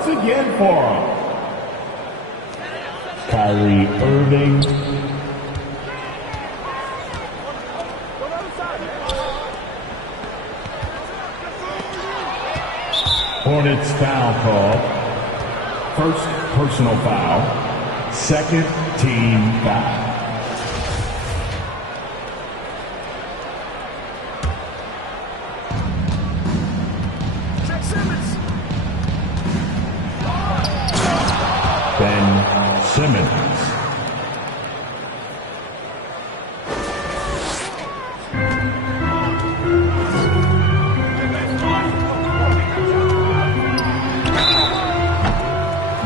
once again for him. Kyrie Irving. Hornets foul call. First personal foul. Second team foul. Ben Simmons.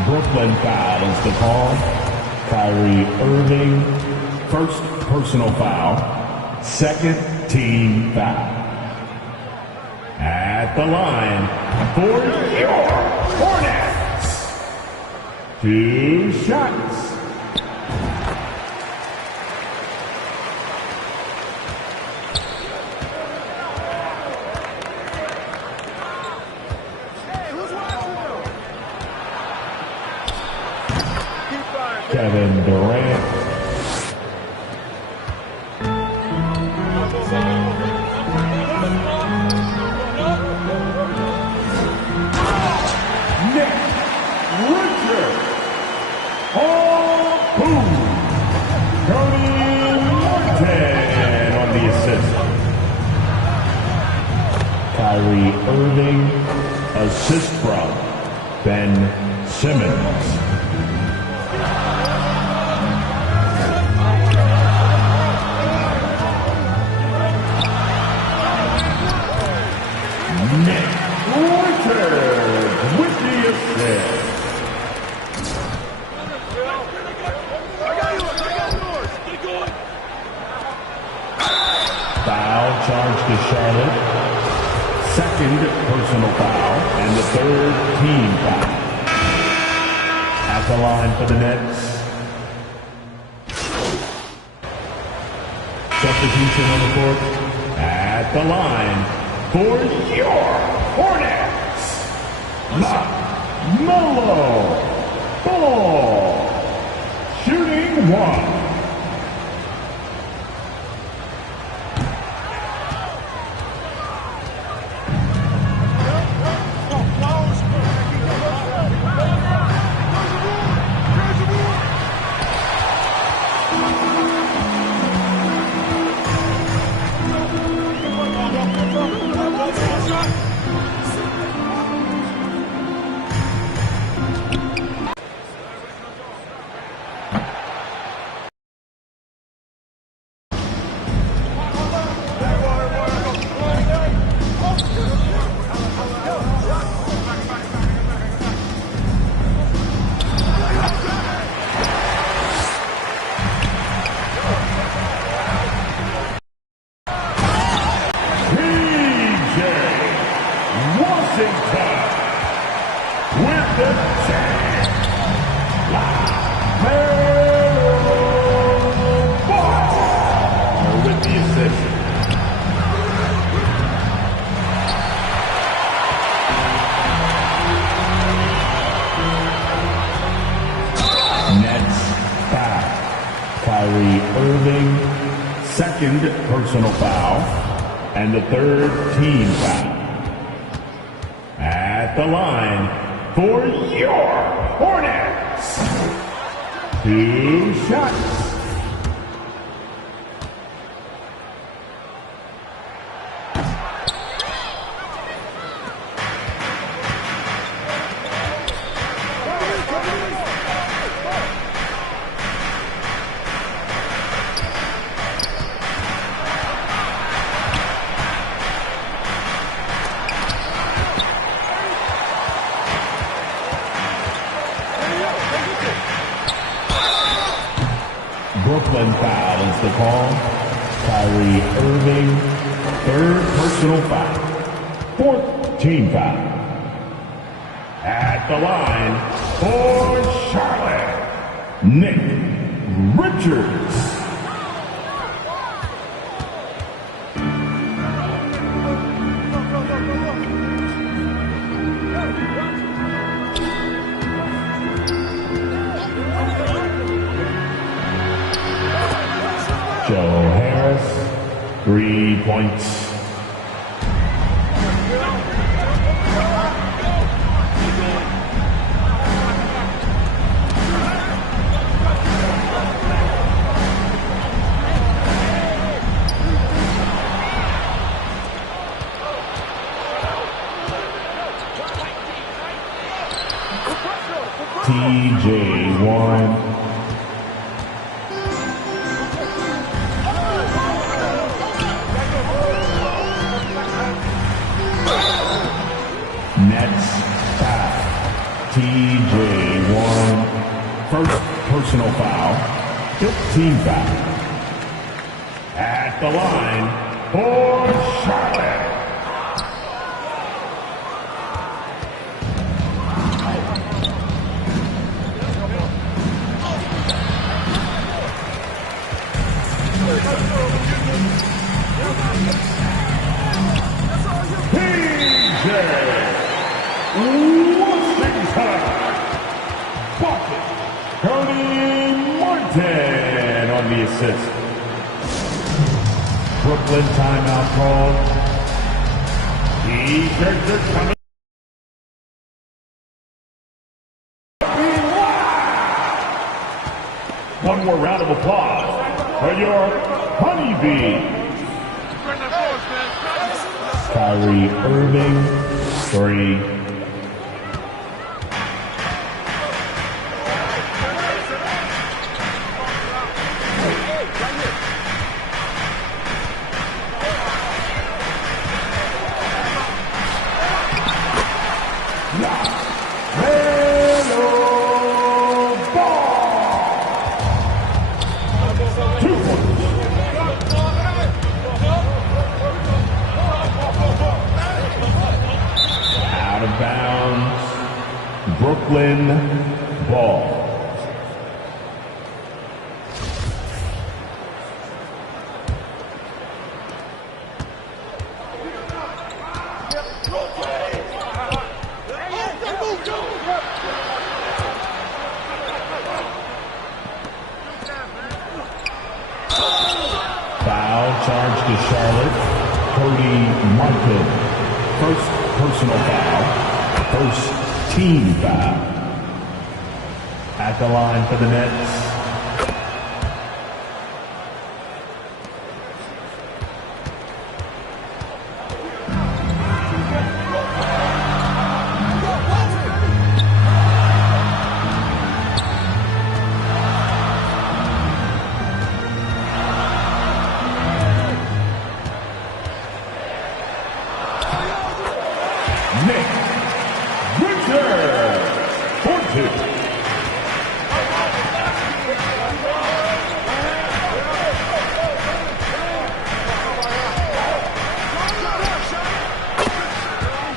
Brooklyn foul is the call. Kyrie Irving, first personal foul, second team foul. At the line for your Hornets. 2 shots. Kevin Durant. Nick Richard. Oh, boom. Cody Martin on the assist. Kyrie Irving. Assist from Ben Simmons. Nick Richard with the assist. Foul charge to Charlotte. Second personal foul and the third team foul. At the line for the Nets. Substitution on the court. At the line for your Hornets, Melo Ball, shooting 1. With the chance. With the assist. Nets foul. Kyrie Irving, second personal foul, and the third team foul. At the line for your Hornets. 2 shots. Brooklyn foul is the call. Kyrie Irving, third personal foul. Fourth team foul. At the line for Charlotte, Nick Richards. 3 points. TJ1. Nets foul. TJ1. First personal foul. 15 foul. At the line for Charlotte. On the assist. Brooklyn timeout called. T-shirts coming. One more round of applause for your honeybee. Kyrie Irving, 3. Brooklyn ball. Foul charge to Charlotte. Cody Martin. First personal foul. First team foul. At the line for the Nets.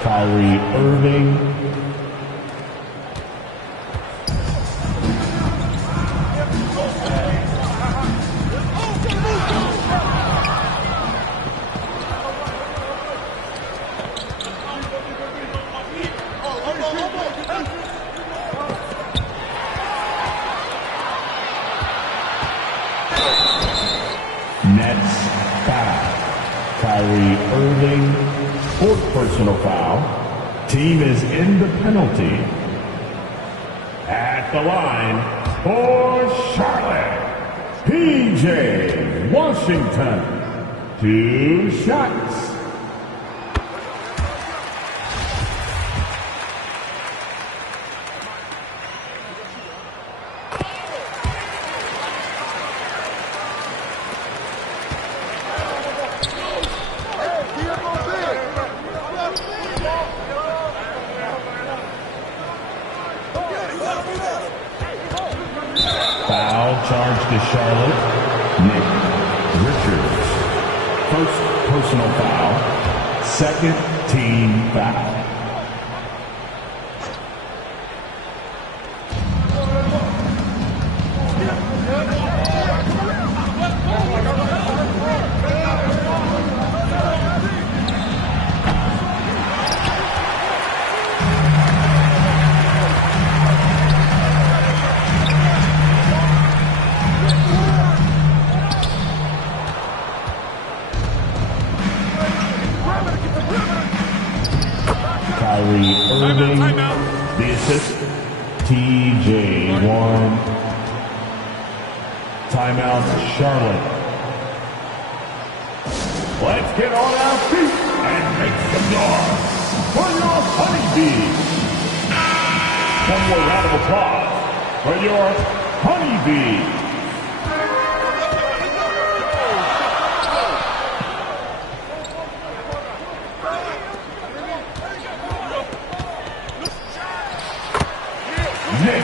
Kyrie Irving. Nets foul. Kyrie Irving, fourth personal foul. Team is in the penalty. At the line for Charlotte, PJ Washington. 2 shots. Foul charge to Charlotte. Nick Richards. First personal foul. Second team foul. assist. TJ1. Timeout, Charlotte. Let's get on our feet and make some noise for your honeybees. One more round of applause for your honeybees. Nick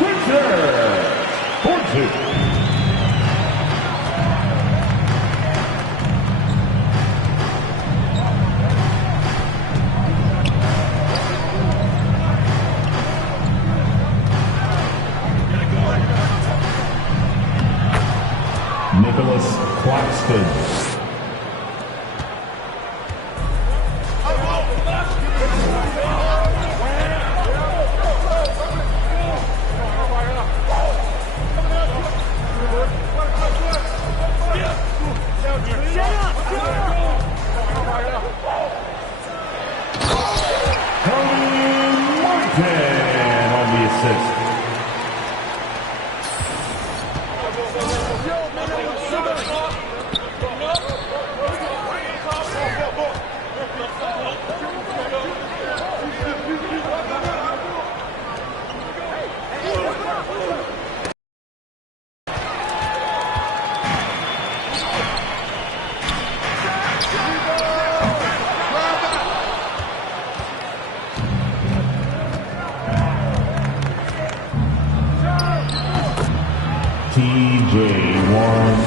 Richard for 2. Nicholas Claxton. On the assist. TJ1.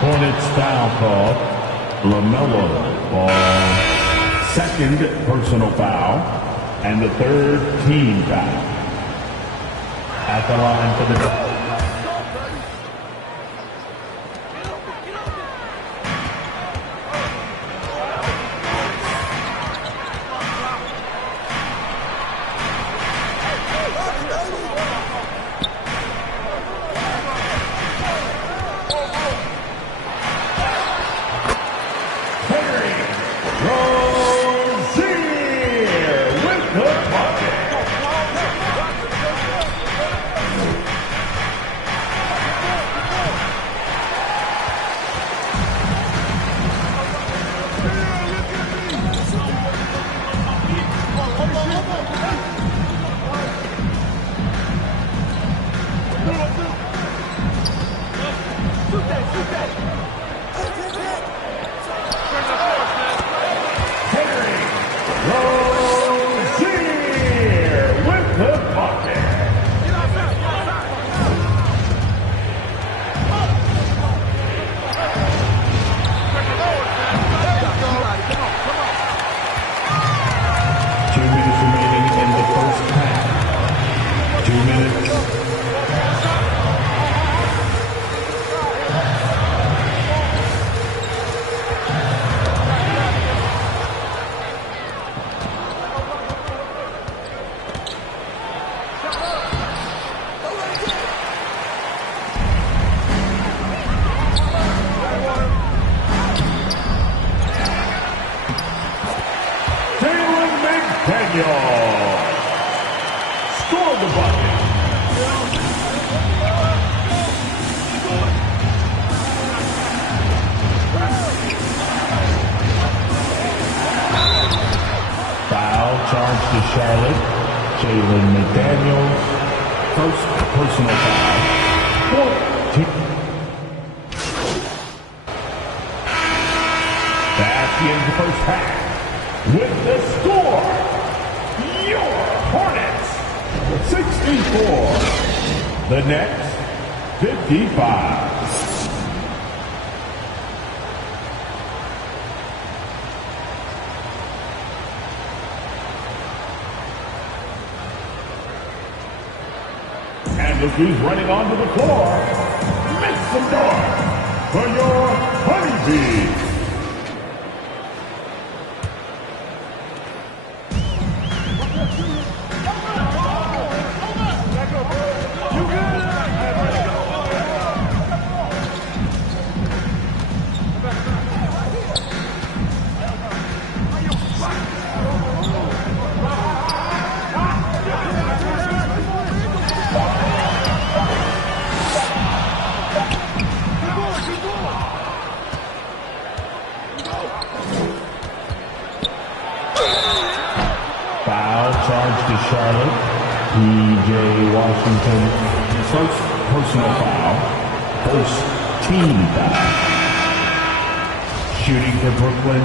Hornets foul call. LaMelo ball. Second personal foul. And the third team foul. At the line for the double. McDaniel scored the bucket. Foul charge to Charlotte. Jalen McDaniels, first personal foul. 14. That's the end of the first half. With the score, your Hornets 64. The Nets 55. And look who's running onto the floor. Make some noise for your Honeybees. Charlotte, P.J. Washington, first personal foul, first team foul. Shooting for Brooklyn,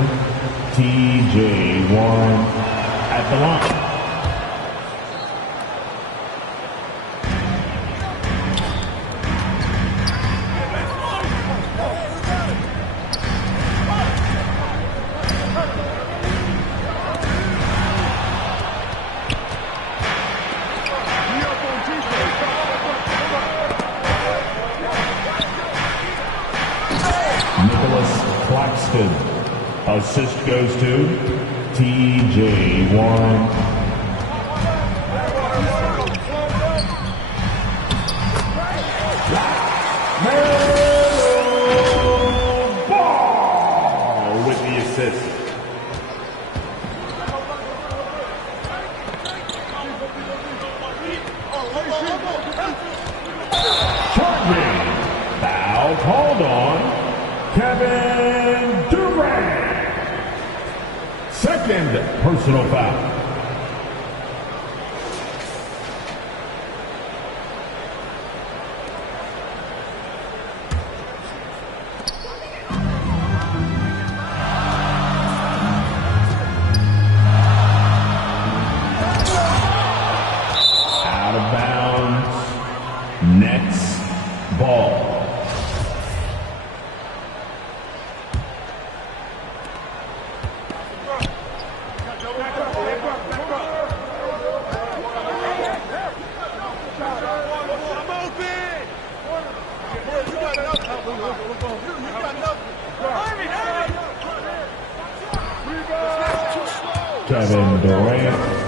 T.J. Warren at the line. Assist goes to T.J. Warren. Ball with the assist. Charging. Foul called on Kevin Durant. Second personal foul. Out of bounds. Nets ball. Kevin Durant.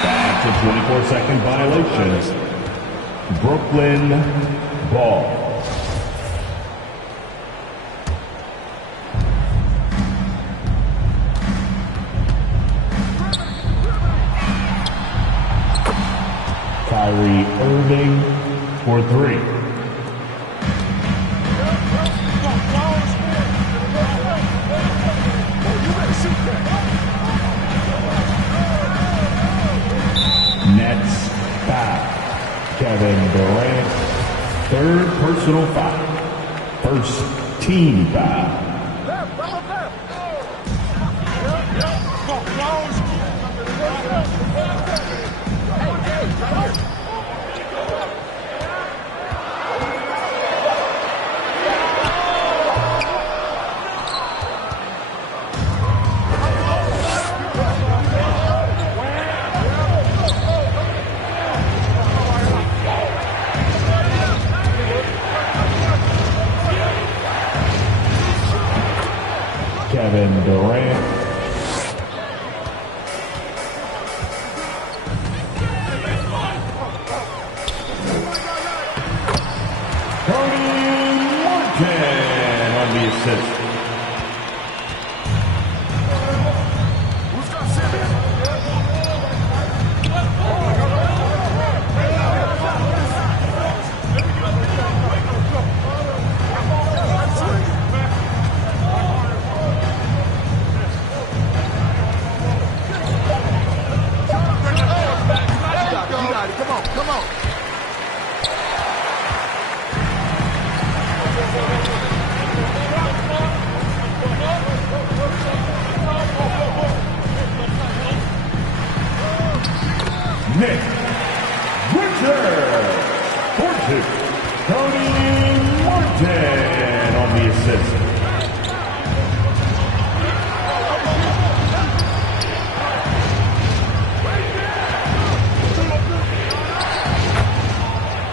That's a 24-second violation. Brooklyn ball. Kyrie Irving for three. Nets foul. Kevin Durant, third personal foul. First team foul. the assist. Come on. Nick Richards. Fortune. Cody Martin on the assist.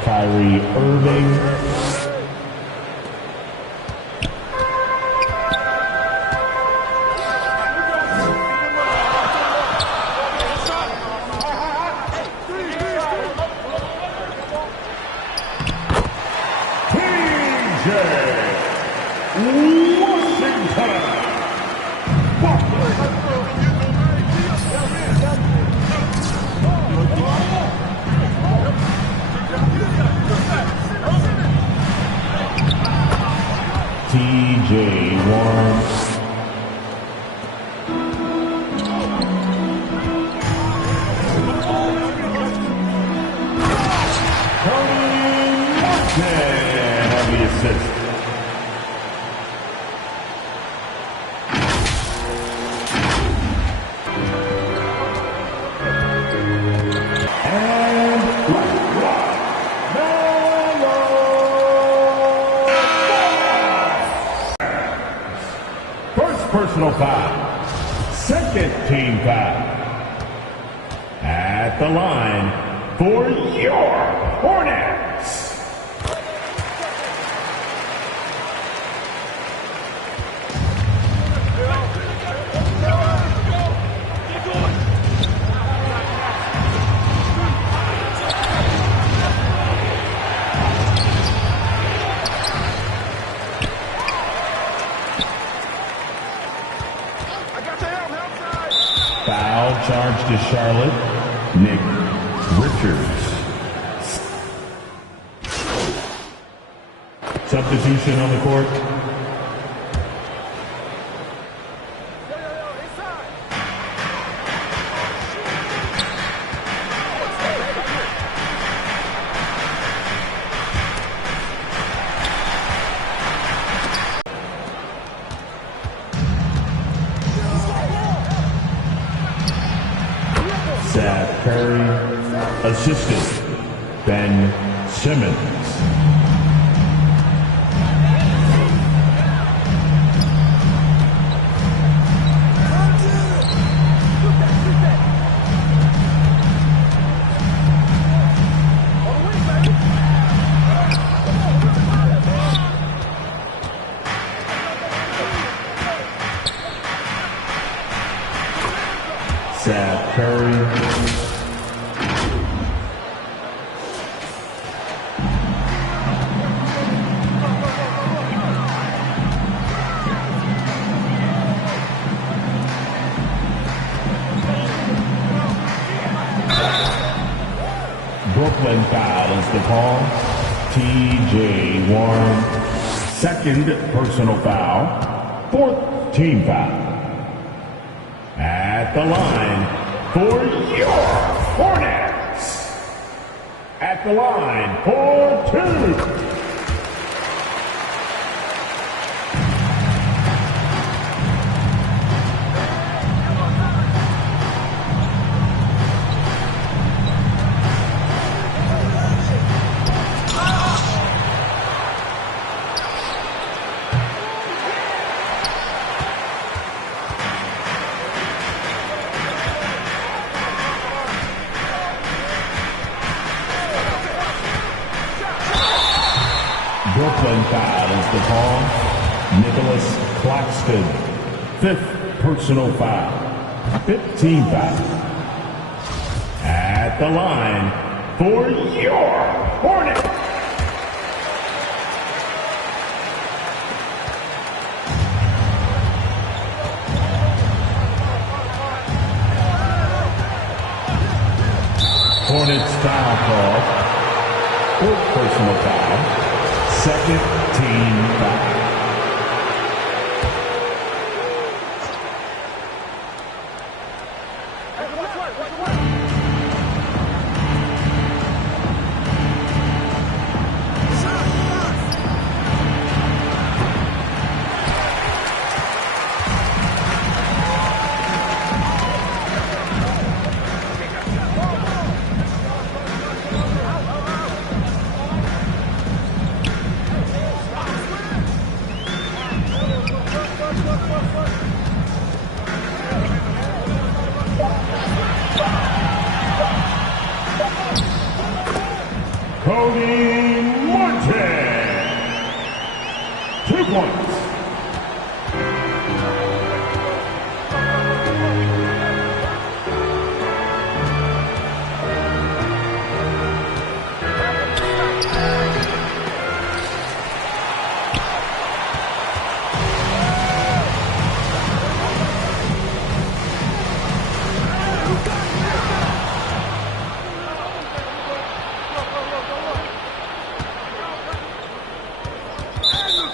Kyrie Irving. TJ Warren. Cody Martin on the assist. Personal foul. Second team foul. At the line for your Hornets. Foul charge to Charlotte, Nick Richards. Substitution on the court. Seth Curry, assistant Ben Simmons. Seth Curry. Brooklyn fouls the call. TJ Warren. Second personal foul. Fourth team foul. At the line for your Hornets. At the line for two. Brooklyn fouls the call. Nicholas Claxton. Fifth personal foul. 15 foul. At the line for your Hornets. Hornets foul call. Fourth personal foul. Second team foul. Cody Martin. 2 points.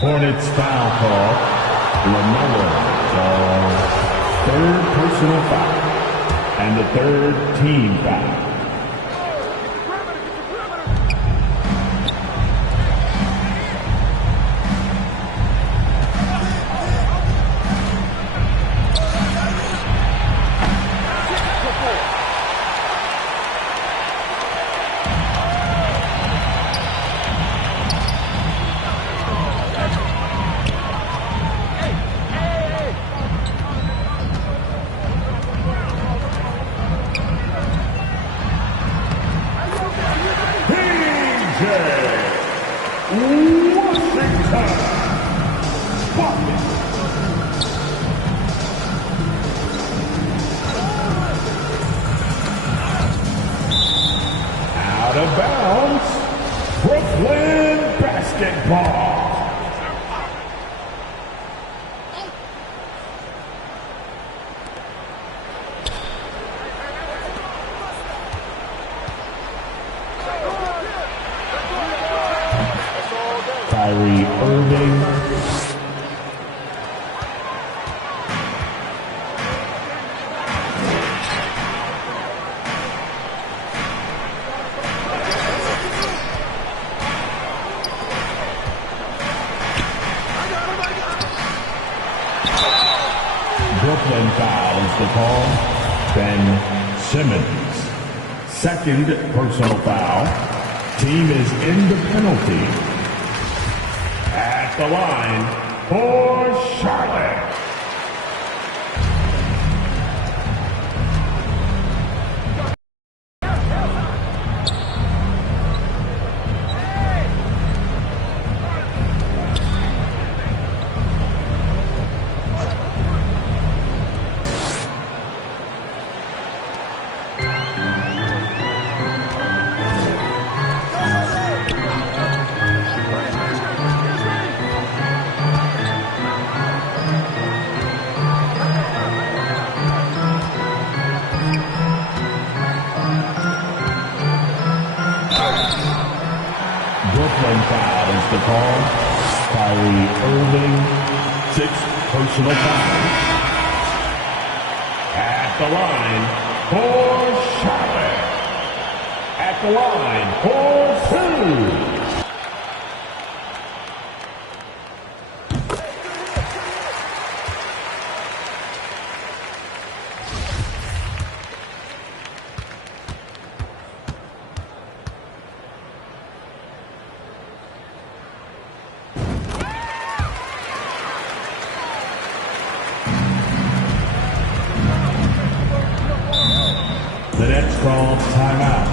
Hornets foul call. Lamelo calls third personal foul and the third team foul. Out of bounds, Brooklyn basketball. Kyrie Irving. Brooklyn fouls the call. Ben Simmons. Second personal foul. Team is in the penalty. At the line for Charlotte. Brooklyn fouls the call. Kyrie Irving, sixth personal foul. At the line for Charlotte. At the line for 2. The Nets call timeout.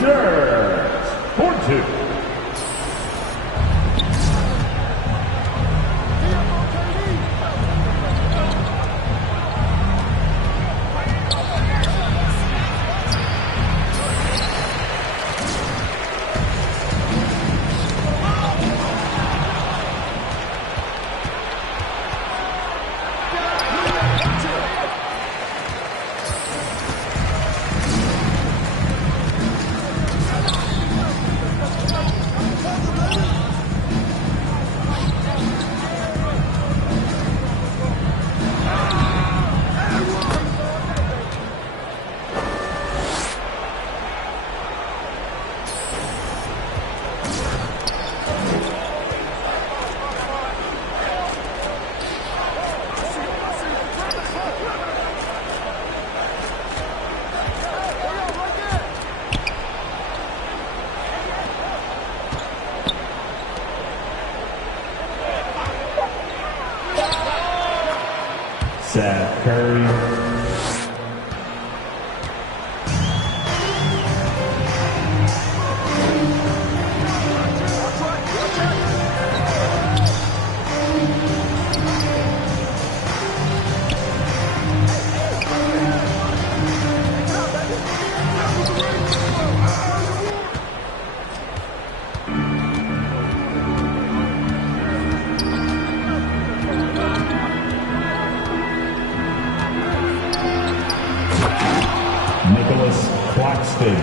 Rangers, 4-2. Seth Curry. Claxton.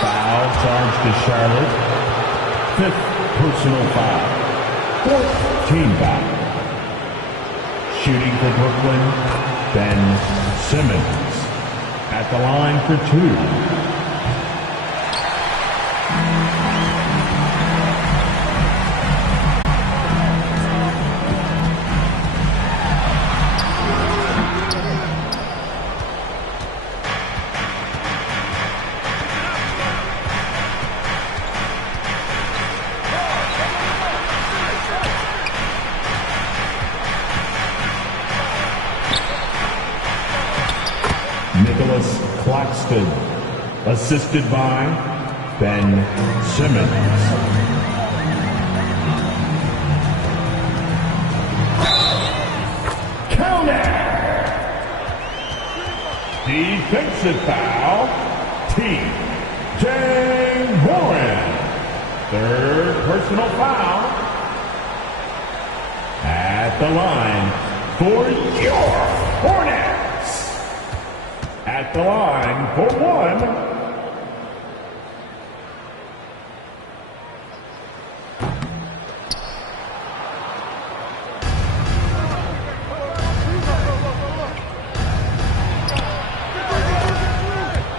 Foul charge to Charlotte. 5th personal foul. 4th team foul. Shooting for Brooklyn, Ben Simmons. At the line for 2. Claxton, assisted by Ben Simmons. Counter! Defensive foul, T.J. Warren. 3rd personal foul. At the line for your Hornets. At the line for 1.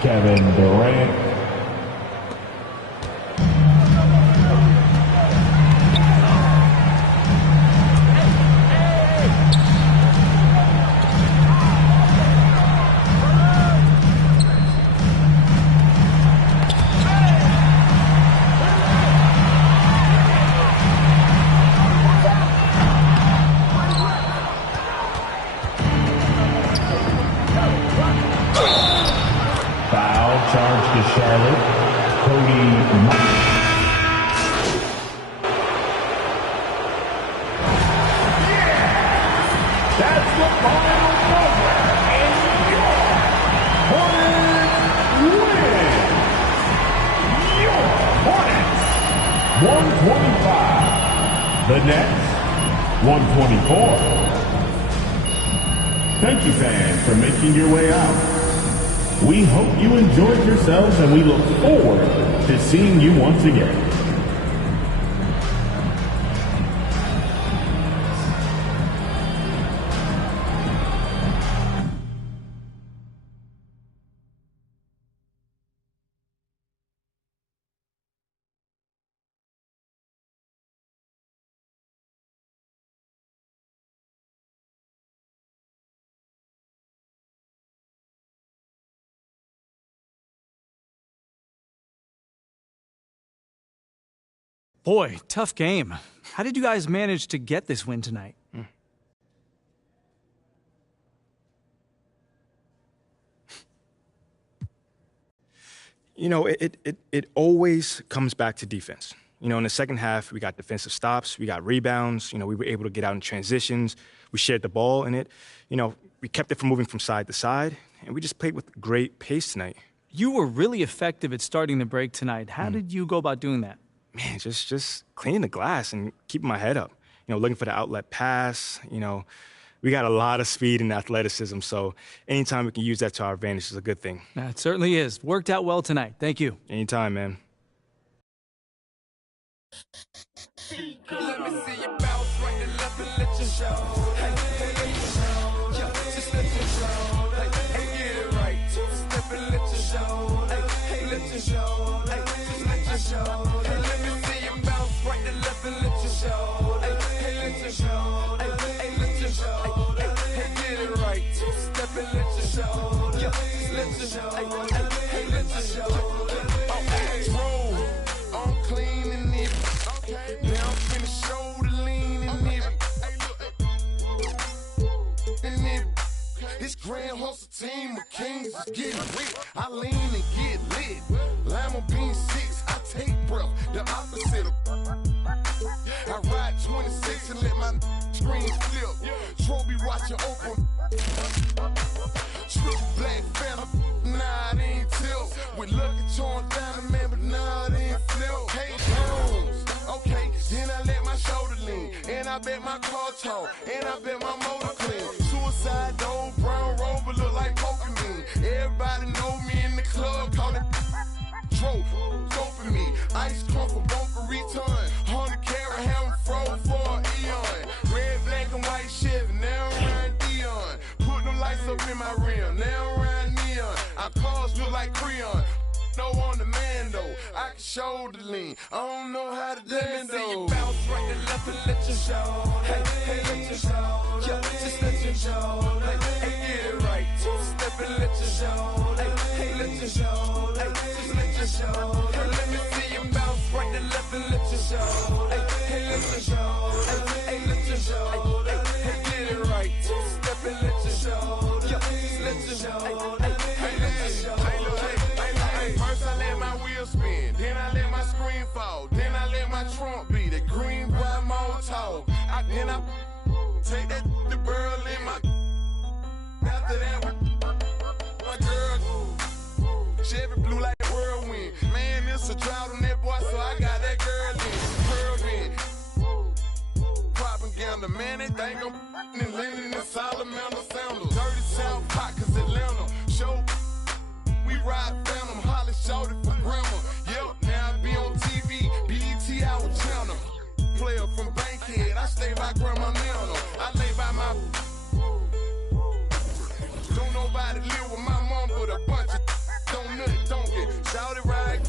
Kevin Durant. Charge to Charlotte, Cody Martin. Yeah! That's the final buzzer, and your Hornets win! Your Hornets, 125. The Nets, 124. Thank you, fans, for making your way out. We hope you enjoyed yourselves, and we look forward to seeing you once again. Boy, tough game. How did you guys manage to get this win tonight? You know, it always comes back to defense. You know, in the second half, we got defensive stops, we got rebounds, you know, we were able to get out in transitions, we shared the ball, and we kept it from moving from side to side, and we just played with great pace tonight. You were really effective at starting the break tonight. How did you go about doing that? Man, just cleaning the glass and keeping my head up. You know, looking for the outlet pass, we got a lot of speed and athleticism, so anytime we can use that to our advantage is a good thing. It certainly is. Worked out well tonight. Thank you. Anytime, man. Let me see you bounce right to left and let you show. Hey, let you show. Yeah, just let you show. Hey, get it right. Two-step and let you show. Hey, let you show. Hey, just let you show. Hey, let me see you bounce right to left and let you show. Hey, let you show. Hey, let you show. Hey, get it right. Two-step and let you show. Yeah, just let you show. Hey, let you show. Roll, I'm clean and it. Now I'm finna show the lean in it. This grand hustle team of kings is getting lit. I lean and get lit. Lima bean 6, I take breath, the opposite of. I ride 26 and let my screen flip. Trophy watching open. Triple black phantom, nah, it ain't tilt. With Lucky Charms down, man, but nah, it ain't flip. Hey, Jones. Okay, then I let my shoulder lean, and I bet my car tall, and I bet my motor clean. Suicide door, brown rover look like Pokemon. Everybody know me in the club, call it Tro, scoping me. Ice come for bunker return, 100 carat ham fro for an eon. Red, black, and white Chevy, now around Dion. Put them lights up in my rim, now around neon. Our cars look like Creon. No on the man though, I can shoulder lean. I don't know how to dance though. Let me see you bounce right to left and let you show. Hey, let you show. Yeah, just let you show. Hey, get it right. Two-step and let you show. Hey, let you show. Hey, just let you show. Hey, let me see you bounce right to left and let you show. Hey, let you show. Hey, let you show. Hey, get it right. Two-step and let you show. Yeah, just let you show. Hey, let you show. First I let my wheel spin, then I let my screen fall, then I let my trunk be the green boy motor. Then I take that the girl in my. After that, my girl, Chevy blue like a whirlwind. Man, it's a drought on that boy, so I got that girl in. Whirlwind. Propaganda, man, they think I'm in Lennon and Salamander Sandals. Dirty South Pot, cause Atlanta. Show. We ride Phantom, Holly shouted for grandma. Yep, now I be on TV, BET our channel. Player from Bankhead, I stay by Grandma Nana. I lay by my. Don't nobody live with my mom, but a bunch of don't nut, don't get shouted right.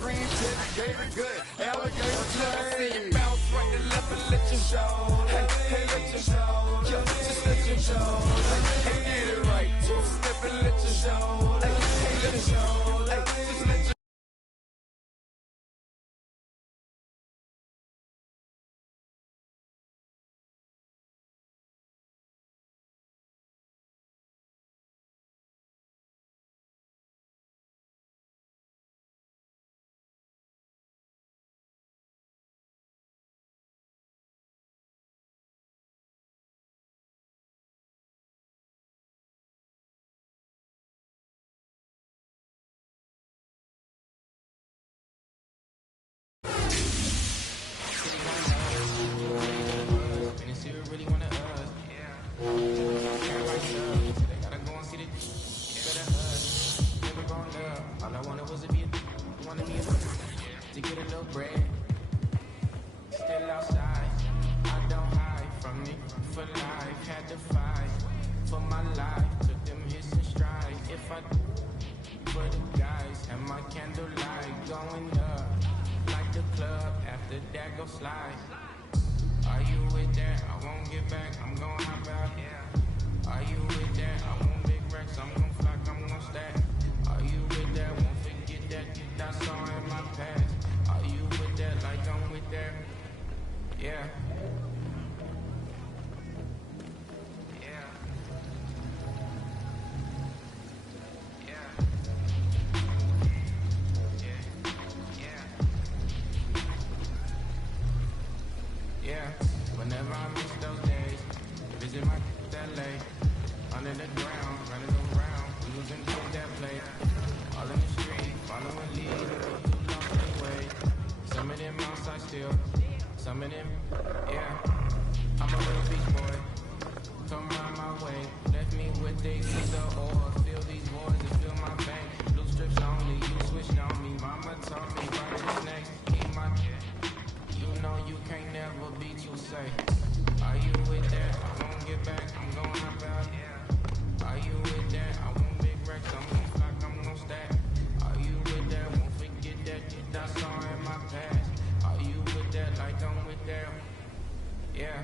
Green teddy, gave it good, alligator trade. See you bounce right to left and let you show. Hey, let you show. Yeah, just let you show. Hey, get it right. Two-step and let you show. Hey, let you show. Hey, just let you. Are you with that? I won't get back. I'm gonna hop out. Are you with that? I want big racks. I'm gonna flock. I'm gonna stack. Are you with that? Won't forget that. I saw in my past. Are you with Using my that late. Under the ground, running around. We was in that play. All in the street, following lead. Too long anyway. Some of them outside still. Some of them, yeah. I'm a real beach boy. Come round my way. Left me with they either or. Feel these boys and feel my bank. Blue strips only, you switched on me. Mama told me, right this next. Keep my you know you can't never be too safe. Are you with that? I won't get back. I'm going hop out. Are you with that? I want big racks. I'm gon' flock. I'm gon' stack. Are you with that? Won't forget that shit I saw in my past. Are you with that? Like I'm with that? Yeah.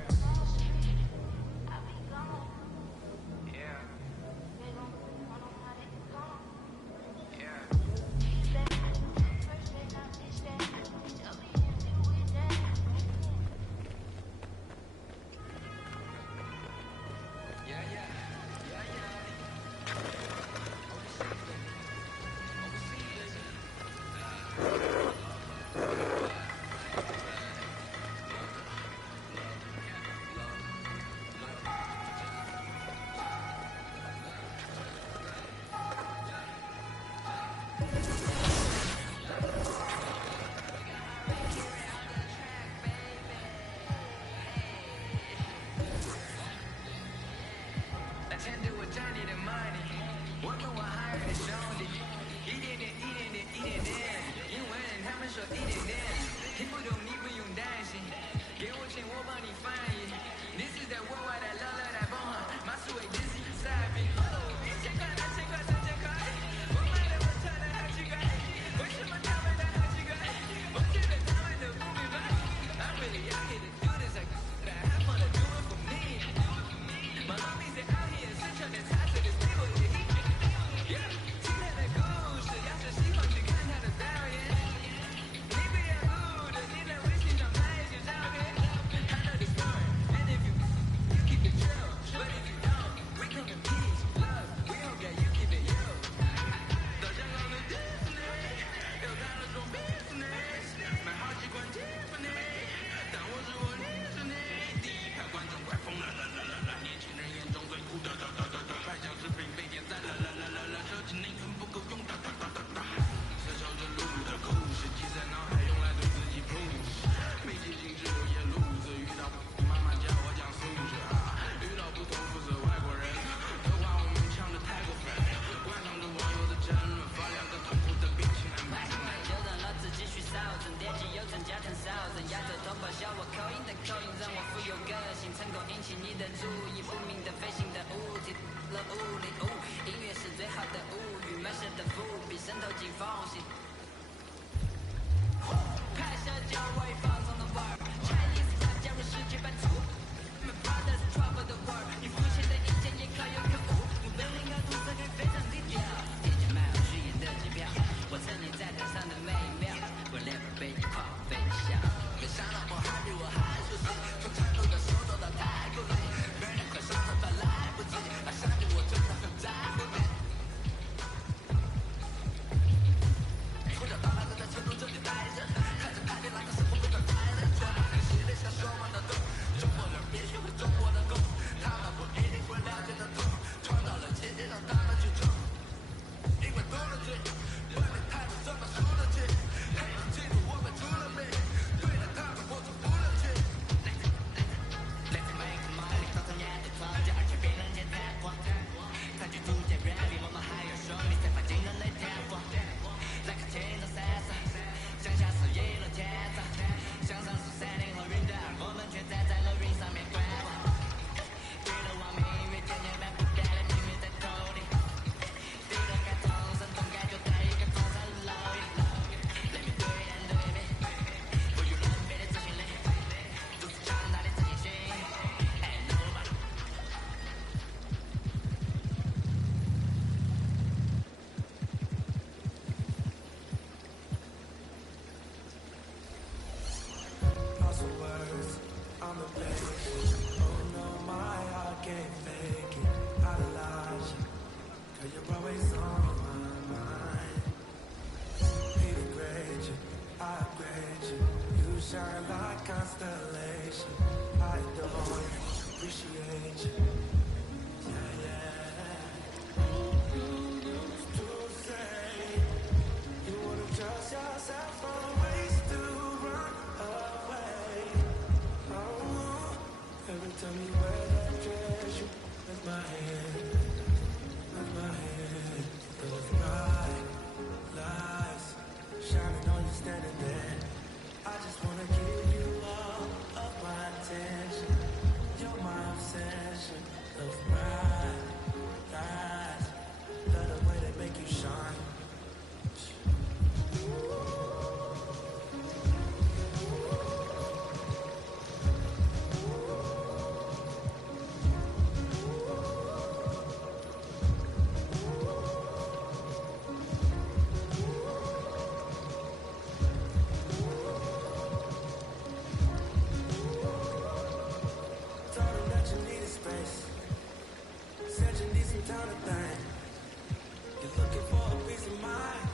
tell me where that dress you with my hand, those bright lights shining on you standing there. I just wanna give you all of my attention. You're my obsession. Those bright lights, love the way they make you shine. Told him that you needed space. Said you need some time to think. You're looking for a peace of mind.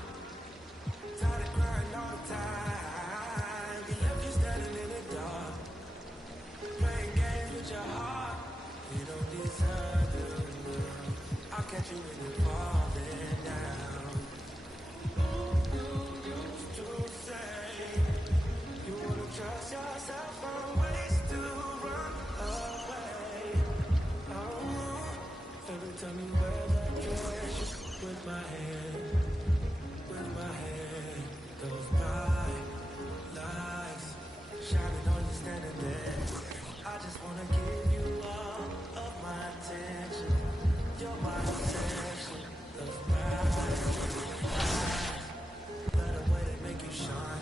Tired of crying all the time. He left you standing in the dark, playing games with your heart. You don't deserve to love. I'll catch you when you're falling down. You used to say you wanna trust yourself from ways to run away. Oh, baby, tell me where that dress with my hand, those bright lights shining on you standing there. I just wanna give you all of my attention. You're my obsession. Those bright lights, love the way they make you shine.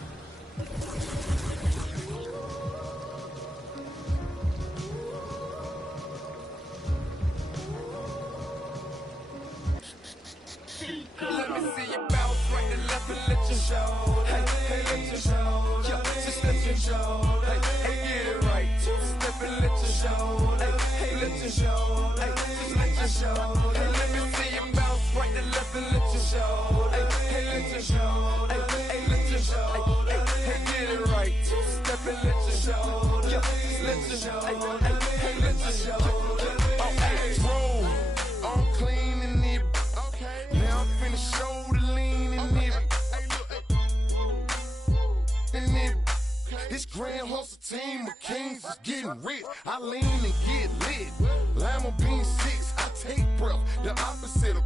Let me see you bounce right and left and let you show. Hey, hey, let you show. Yeah, just let you show. Hey, hey, get it right. Two step and let you show. Hey, hey, let you show. Hey, just let you show. Hey, let me see you bounce right and left and let you show. Hey, hey, let you show. Hey, hey, let you show. Hey, hey, get it right. Two step and let you show. Yeah, just let you show. Hey, hey, hey, let you show. Oh, hey, roll. I'm clean in it. Okay. Now I'm finna show the lean in it. This grand hustle team of kings is getting rich. I lean and get lit. Lima bean 6, I take breath. The opposite of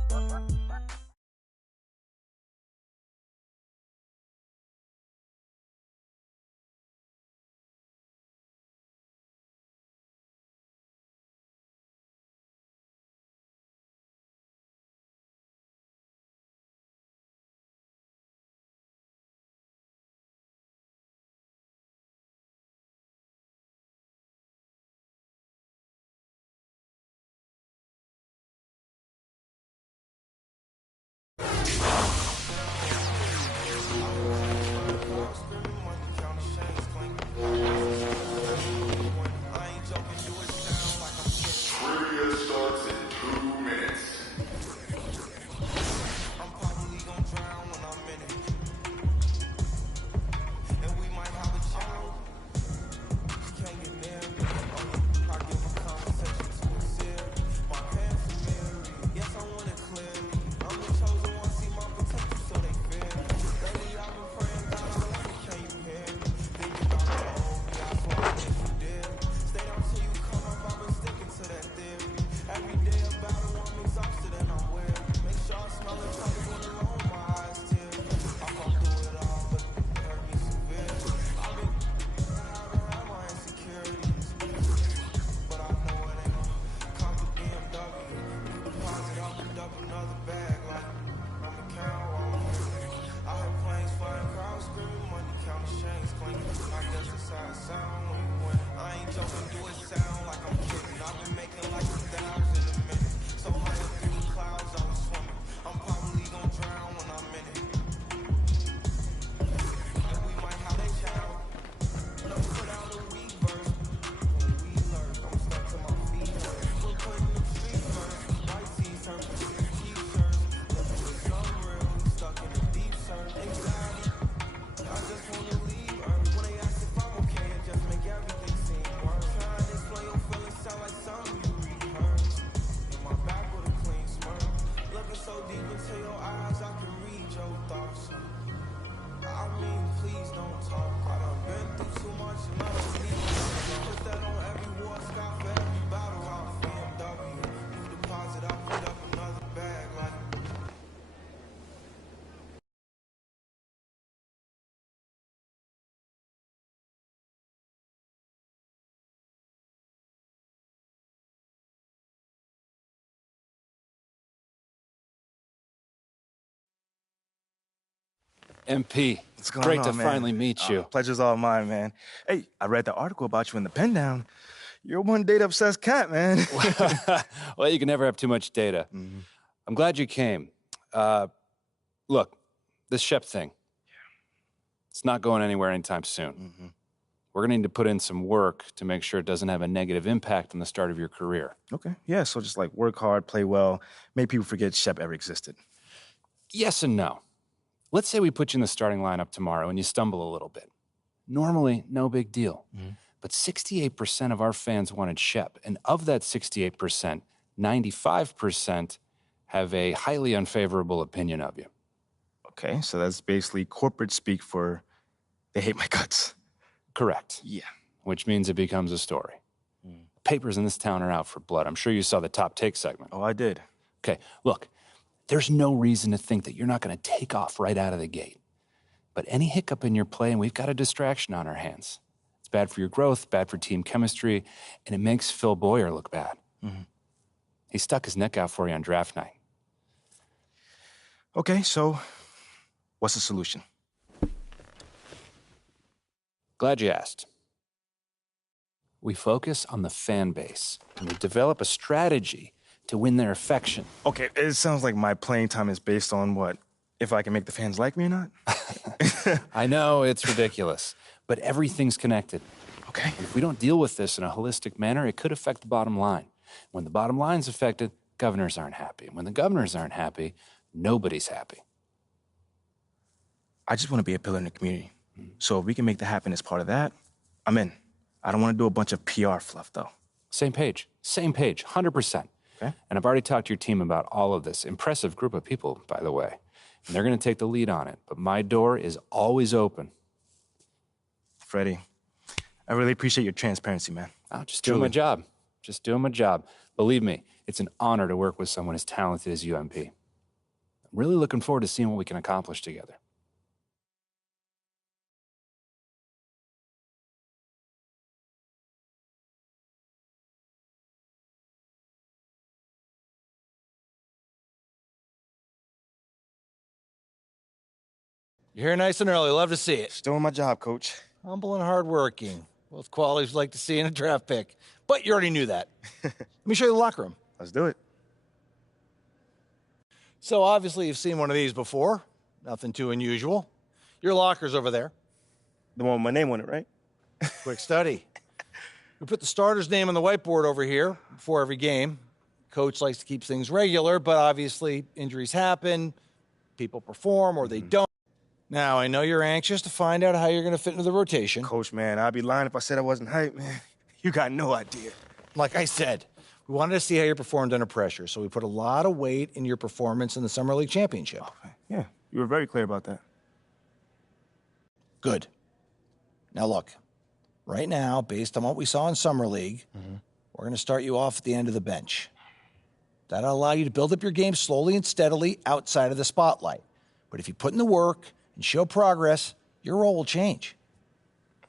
MP, What's going great on, to man? finally meet you. Pleasure's all mine, man. Hey, I read the article about you in the pen down. You're one data-obsessed cat, man. Well, you can never have too much data. I'm glad you came. Look, this Shep thing, it's not going anywhere anytime soon. We're going to need to put in some work to make sure it doesn't have a negative impact on the start of your career. Okay, yeah, so just like work hard, play well, make people forget Shep ever existed. Yes and no. Let's say we put you in the starting lineup tomorrow and you stumble a little bit. Normally, no big deal. But 68% of our fans wanted Shep, and of that 68%, 95% have a highly unfavorable opinion of you. Okay, so that's basically corporate speak for they hate my guts. Correct. Yeah. Which means it becomes a story. Papers in this town are out for blood. I'm sure you saw the top take segment. Oh, I did. Okay, look, there's no reason to think that you're not going to take off right out of the gate. But any hiccup in your play, and we've got a distraction on our hands. It's bad for your growth, bad for team chemistry, and it makes Phil Boyer look bad. He stuck his neck out for you on draft night. Okay, so what's the solution? Glad you asked. We focus on the fan base, and we develop a strategy to win their affection. Okay, it sounds like my playing time is based on what? If I can make the fans like me or not? I know it's ridiculous, but everything's connected. Okay. If we don't deal with this in a holistic manner, it could affect the bottom line. When the bottom line's affected, governors aren't happy. And when the governors aren't happy, nobody's happy. I just want to be a pillar in the community. So if we can make that happen as part of that, I'm in. I don't want to do a bunch of PR fluff, though. Same page, 100%. Okay. And I've already talked to your team about all of this. Impressive group of people, by the way. And they're going to take the lead on it. But my door is always open. Freddie, I really appreciate your transparency, man. I'm just doing my job. Just doing my job. Believe me, it's an honor to work with someone as talented as UMP. I'm really looking forward to seeing what we can accomplish together. You're here nice and early. Love to see it. Just doing my job, Coach. Humble and hardworking. Both qualities we'd like to see in a draft pick. But you already knew that. Let me show you the locker room. Let's do it. So obviously you've seen one of these before. Nothing too unusual. Your locker's over there. The one with my name on it, right? Quick study. We put the starter's name on the whiteboard over here before every game. Coach likes to keep things regular, but obviously injuries happen. People perform or they don't. Now, I know you're anxious to find out how you're going to fit into the rotation. Coach, man, I'd be lying if I said I wasn't hyped, man. You got no idea. Like I said, we wanted to see how you performed under pressure, so we put a lot of weight in your performance in the Summer League Championship. Yeah, you were very clear about that. Good. Now look, right now, based on what we saw in Summer League, we're going to start you off at the end of the bench. That'll allow you to build up your game slowly and steadily outside of the spotlight. But if you put in the work and show progress, your role will change.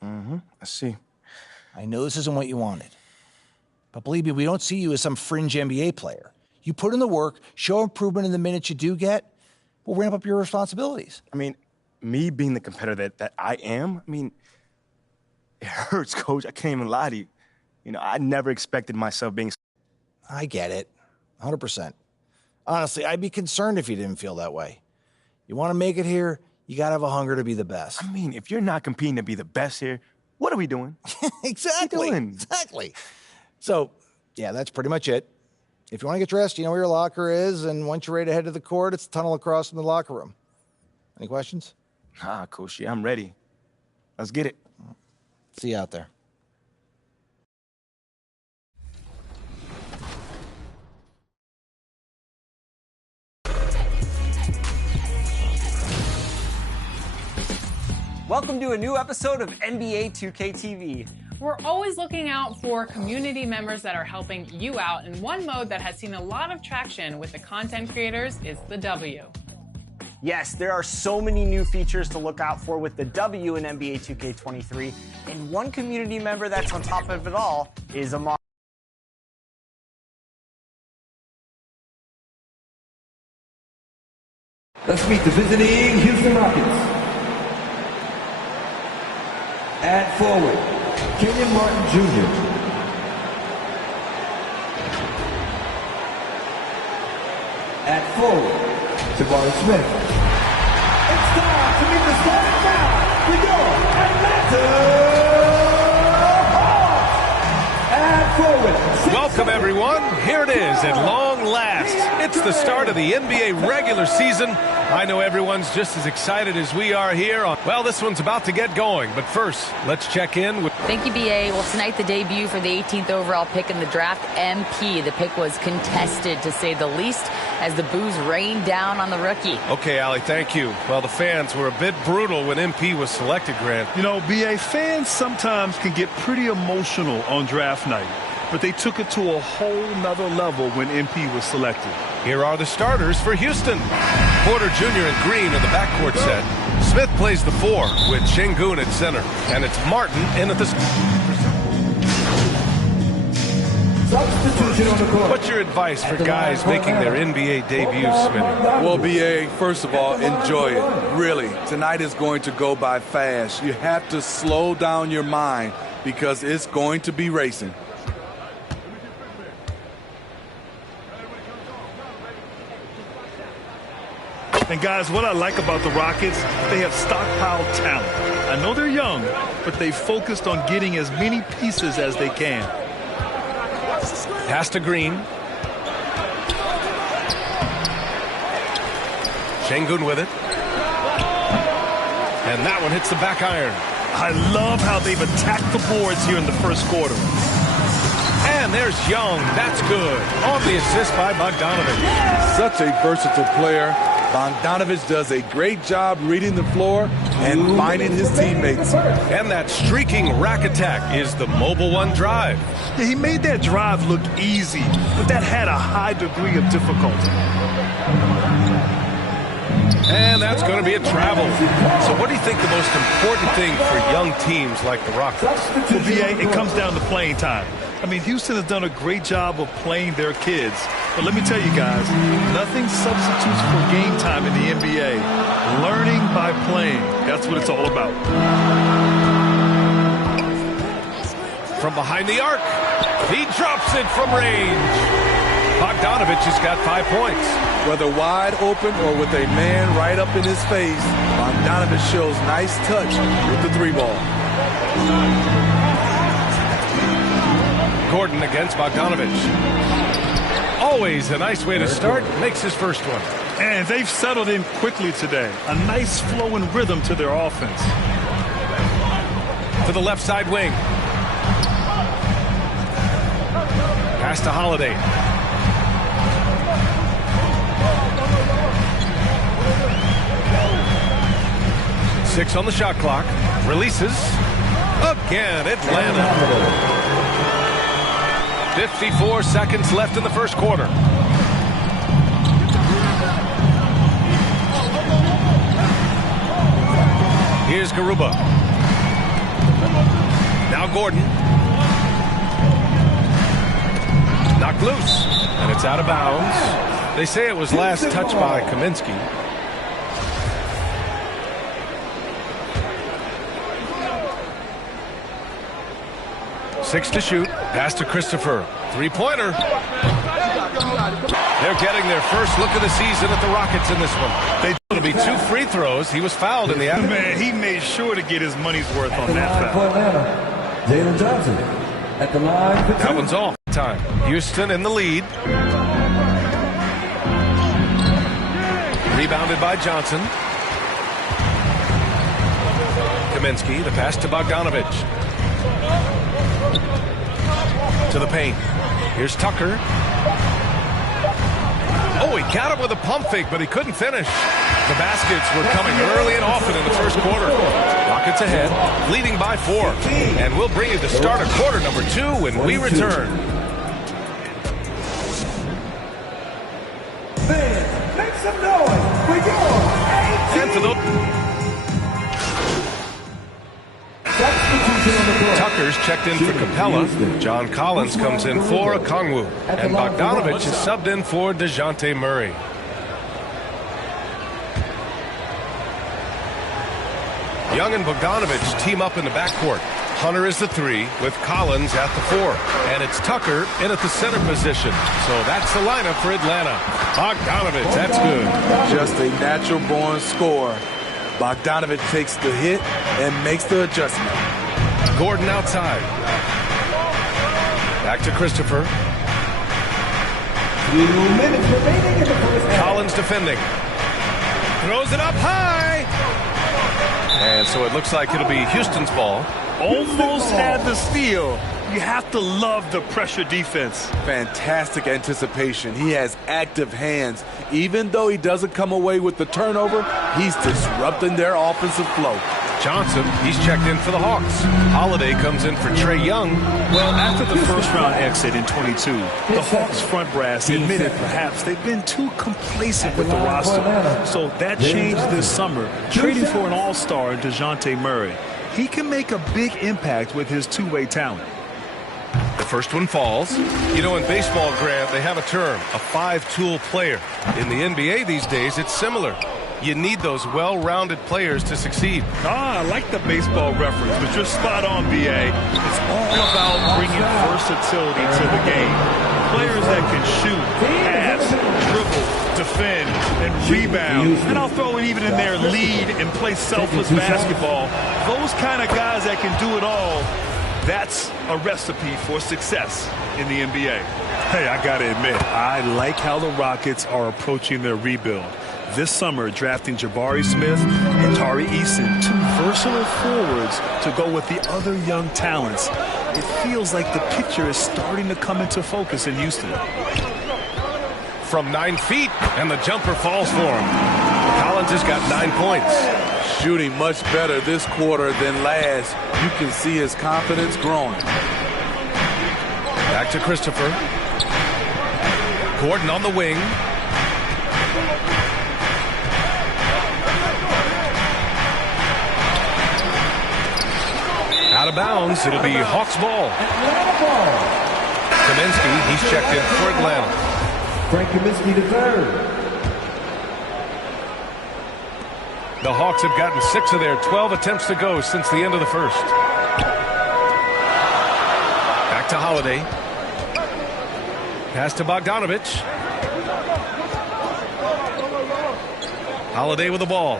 I see. I know this isn't what you wanted. But believe me, we don't see you as some fringe NBA player. You put in the work, show improvement in the minutes you do get, we'll ramp up your responsibilities. I mean, me being the competitor that I am, I mean, it hurts, Coach. I can't even lie to you. You know, I never expected myself being... I get it, 100%. Honestly, I'd be concerned if you didn't feel that way. You want to make it here, you got to have a hunger to be the best. I mean, if you're not competing to be the best here, what are we doing? Exactly. What are you doing? Exactly. So, yeah, that's pretty much it. If you want to get dressed, you know where your locker is, and once you're ready to head to the court, it's the tunnel across from the locker room. Any questions? Nah, Coach, yeah, I'm ready. Let's get it. See you out there. Welcome to a new episode of NBA 2K TV. We're always looking out for community members that are helping you out, and one mode that has seen a lot of traction with the content creators is the W. Yes, there are so many new features to look out for with the W in NBA 2K23, and one community member that's on top of it all is Amar. Let's meet the visiting Houston Rockets. At forward, Kenyon Martin Jr. At forward, Tabari Smith. It's time to meet the starting five for your Atlanta Hawks. At forward. Welcome, everyone. Here it is at long last. It's the start of the NBA regular season. I know everyone's just as excited as we are here. Well, this one's about to get going, but first, let's check in with... Thank you, BA. Well, tonight the debut for the 18th overall pick in the draft, MP. The pick was contested, to say the least, as the boos rained down on the rookie. Okay, Allie, thank you. Well, the fans were a bit brutal when MP was selected, Grant. You know, BA, fans sometimes can get pretty emotional on draft night, but they took it to a whole nother level when MP was selected. Here are the starters for Houston. Porter Jr. and Green in the backcourt set. Smith plays the 4 with Şengün at center. And it's Martin in at the... Substitution on the court. What's your advice for guys making their NBA debuts, Smitty? Well, BA, first of all, enjoy it. Really, tonight is going to go by fast. You have to slow down your mind because it's going to be racing. And guys, what I like about the Rockets, they have stockpiled talent. I know they're young, but they focused on getting as many pieces as they can. Pass to Green. Şengün with it. And that one hits the back iron. I love how they've attacked the boards here in the first quarter. And there's Young. That's good. On the assist by Bogdanović. Such a versatile player. Bogdanović does a great job reading the floor and finding his teammates. And that streaking rack attack is the Mobile One drive. Yeah, he made that drive look easy, but that had a high degree of difficulty. And that's going to be a travel. So what do you think the most important thing for young teams like the Rockets? Well, BA, it comes down to playing time. I mean, Houston has done a great job of playing their kids. But let me tell you guys, nothing substitutes for game time in the NBA. Learning by playing. That's what it's all about. From behind the arc, he drops it from range. Bogdanović has got 5 points. Whether wide open or with a man right up in his face, Bogdanović shows nice touch with the 3-ball. Gordon against Bogdanović. Always a nice way to start. Makes his first one. And they've settled in quickly today. A nice flow and rhythm to their offense. To the left side wing. Pass to Holiday. Six on the shot clock. Releases. Again, Atlanta. 54 seconds left in the first quarter. Here's Garuba. Now Gordon. Knocked loose. And it's out of bounds. They say it was last touched by Kaminsky. Six to shoot. Pass to Christopher. Three-pointer. They're getting their first look of the season at the Rockets in this one. It'll be 2 free throws. He was fouled in the act. Man, he made sure to get his money's worth on that foul. Jalen Johnson at the line for 2. That one's off. Time. Houston in the lead. Rebounded by Johnson. Kaminsky. The pass to Bogdanović. To the paint. Here's Tucker. Oh, he got him with a pump fake, but he couldn't finish. The baskets were coming early and often in the first quarter. Rockets ahead, leading by 4. And we'll bring you the start of quarter number 2 when we return. Fans, make some noise for your 18. And for those... Tucker's checked in for Capella. John Collins comes in for Okongwu. And Bogdanović is subbed in for DeJounte Murray. Young and Bogdanovich team up in the backcourt. Hunter is the 3 with Collins at the 4. And it's Tucker in at the center position. So that's the lineup for Atlanta. Bogdanovich, that's good. Just a natural-born scorer. Bogdanovich takes the hit and makes the adjustment. Gordon outside. Back to Christopher. 2 minutes remaining in the first half. Collins defending. Throws it up high. And so it looks like it'll be Houston's ball. Almost had the steal. You have to love the pressure defense. Fantastic anticipation. He has active hands. Even though he doesn't come away with the turnover, he's disrupting their offensive flow. Johnson, he's checked in for the Hawks. Holiday comes in for Trae Young. Well, after the first-round exit in 22, the Hawks front brass admitted perhaps they've been too complacent with the roster. So that changed this summer, trading for an all-star in DeJounte Murray. He can make a big impact with his two-way talent. The first one falls. You know, in baseball, Grant, they have a term, a 5-tool player. In the NBA these days, it's similar. You need those well-rounded players to succeed. I like the baseball reference, but you're spot on, B.A. It's all about bringing versatility to the game. Players that can shoot, pass, dribble, defend, and rebound. And I'll throw in even in there lead and play selfless basketball. Those kind of guys that can do it all, that's a recipe for success in the NBA. Hey, I got to admit, I like how the Rockets are approaching their rebuild. This summer, drafting Jabari Smith and Tari Eason, 2 versatile forwards to go with the other young talents. It feels like the picture is starting to come into focus in Houston. From 9 feet, and the jumper falls for him. Collins has got 9 points. Shooting much better this quarter than last. You can see his confidence growing. Back to Christopher. Gordon on the wing. Out of bounds, it'll be Hawks ball. Kaminsky, he's checked in for Atlanta. Frank Kaminsky the 3rd. The Hawks have gotten 6 of their 12 attempts to go since the end of the first. Back to Holiday. Pass to Bogdanovich. Holiday with the ball.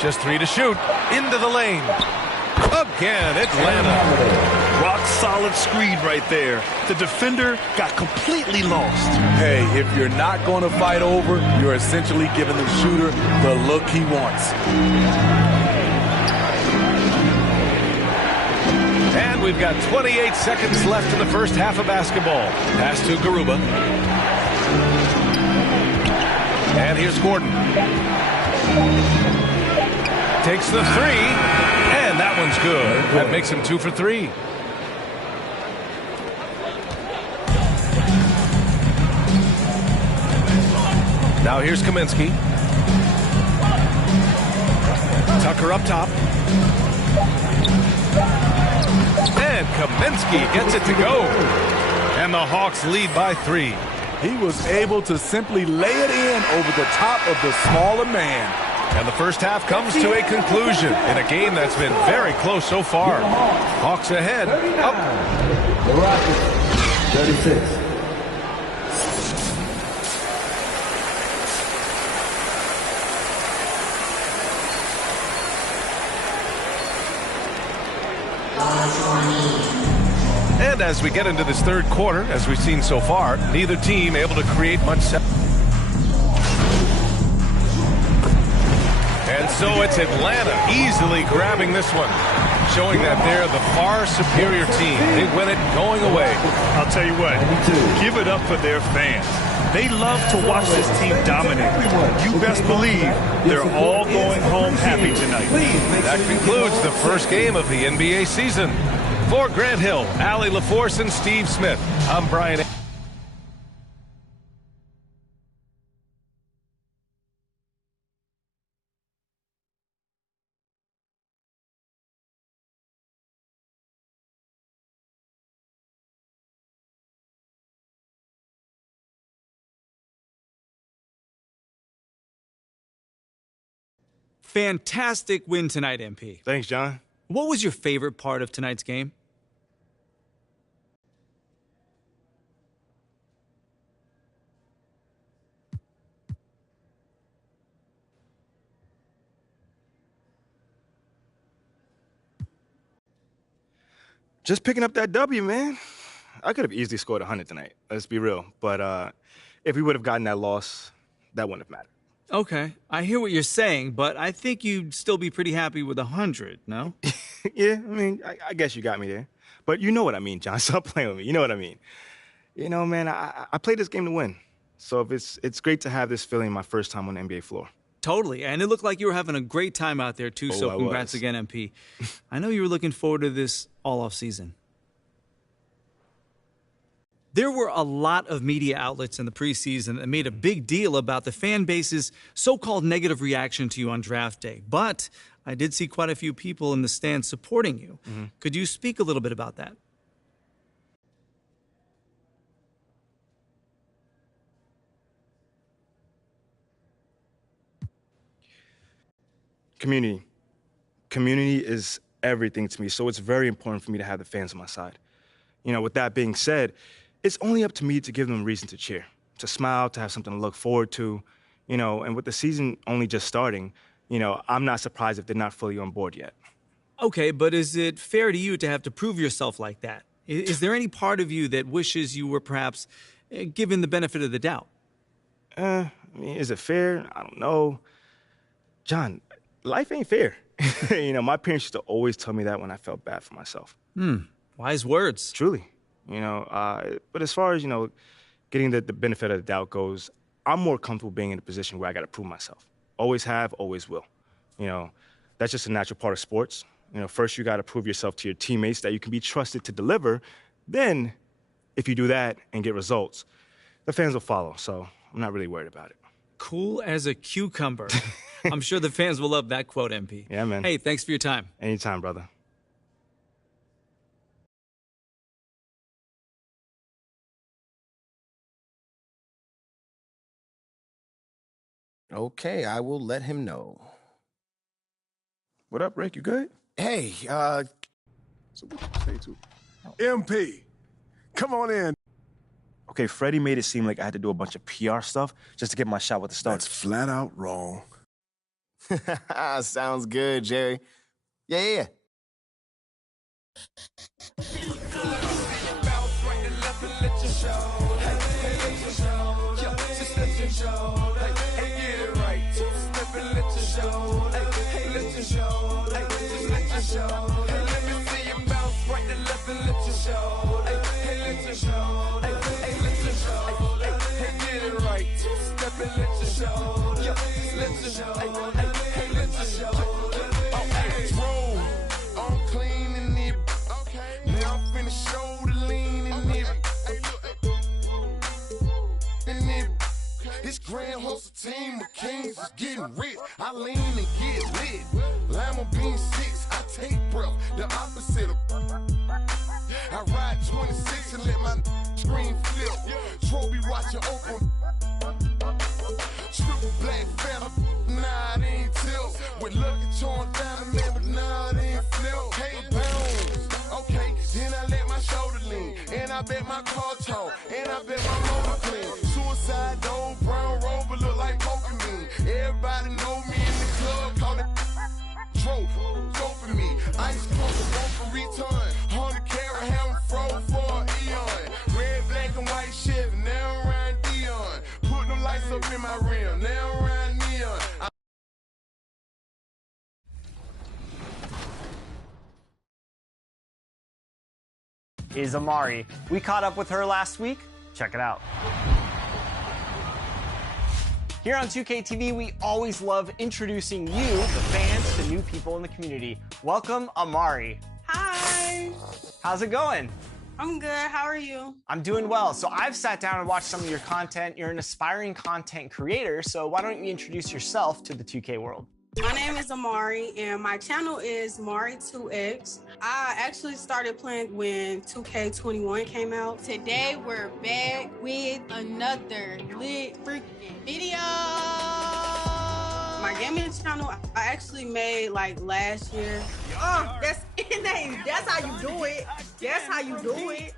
Just 3 to shoot. Into the lane. Again, Atlanta. Rock solid screen right there. The defender got completely lost. Hey, if you're not going to fight over, you're essentially giving the shooter the look he wants. And we've got 28 seconds left in the first half of basketball. Pass to Garuba. And here's Gordon. Takes the 3, and that one's good. That makes him 2 for 3. Now here's Kaminsky. Tucker up top. And Kaminsky gets it to go. And the Hawks lead by 3. He was able to simply lay it in over the top of the smaller man. And the first half comes to a conclusion in a game that's been very close so far. Hawks ahead. Up. The Rockets, 36. And as we get into this third quarter, as we've seen so far, neither team able to create much. And so it's Atlanta easily grabbing this one, showing that they're the far superior team. They win it going away. I'll tell you what, give it up for their fans. They love to watch this team dominate. You best believe they're all going home happy tonight. That concludes the first game of the NBA season. For Grant Hill, Allie LaForce, and Steve Smith, I'm Brian. Fantastic win tonight, MP. Thanks, John. What was your favorite part of tonight's game? Just picking up that W, man. I could have easily scored 100 tonight. Let's be real. But if we would have gotten that loss, that wouldn't have mattered. Okay, I hear what you're saying, but I think you'd still be pretty happy with 100, no? Yeah, I mean, I guess you got me there. But you know what I mean, John. Stop playing with me. You know what I mean. You know, man, I played this game to win. So if it's great to have this feeling my first time on the NBA floor. Totally, and it looked like you were having a great time out there, too, so congrats again, MP. I know you were looking forward to this all off season. There were a lot of media outlets in the preseason that made a big deal about the fan base's so-called negative reaction to you on draft day. But I did see quite a few people in the stands supporting you. Mm-hmm. Could you speak a little bit about that? Community. Community is everything to me, so it's very important for me to have the fans on my side. You know, with that being said, it's only up to me to give them a reason to cheer, to smile, to have something to look forward to, you know, and with the season only just starting, you know, I'm not surprised if they're not fully on board yet. Okay, but is it fair to you to have to prove yourself like that? Is there any part of you that wishes you were perhaps given the benefit of the doubt? I mean, is it fair? I don't know. John, life ain't fair. You know, my parents used to always tell me that when I felt bad for myself. Wise words. Truly. You know, but as far as, you know, getting the benefit of the doubt goes, I'm more comfortable being in a position where I got to prove myself. Always have, always will. You know, that's just a natural part of sports. You know, first you got to prove yourself to your teammates that you can be trusted to deliver. Then, if you do that and get results, the fans will follow. So I'm not really worried about it. Cool as a cucumber. I'm sure the fans will love that quote, MP. Yeah, man. Hey, thanks for your time. Anytime, brother. Okay, I will let him know. What up, Rick? You good? Hey, So what you say to? MP, come on in. Okay, Freddie made it seem like I had to do a bunch of PR stuff just to get my shot with the Stars. That's flat out wrong. sounds good, Jerry. Yeah. This grand hustle team of kings is getting rich. I lean and get lit. Lima bean 6, I take breath. The opposite of I ride 26 and let my screen flip. Trophy watching open. Triple black phantom, nah, it ain't tilt. With Lucky Charms down, man, but nah, it ain't flip. Hey, bounce, okay, then I let my shoulder lean. And I bet my car tall, and I bet my motor clean. Suicide door, brown rover, look like Pokemon. Everybody know me in the club, call it Dro, go for me. Ice cold, one for return. 100 carat, have froze for an eon. Red, black, and white Chevy, now around Dion. Put them lights up in my rim, now around neon. Is Amari. We caught up with her last week. Check it out. Here on 2K TV, we always love introducing you, the fans, to new people in the community. Welcome, Amari. Hi. How's it going? I'm good. How are you? I'm doing well. So I've sat down and watched some of your content. You're an aspiring content creator, so why don't you introduce yourself to the 2K world? My name is Amari, and my channel is Mari2X. I actually started playing when 2K21 came out. Today, we're back with another lit freaking video. My gaming channel, I actually made like last year. Oh, that's how you do it. That's how you do it.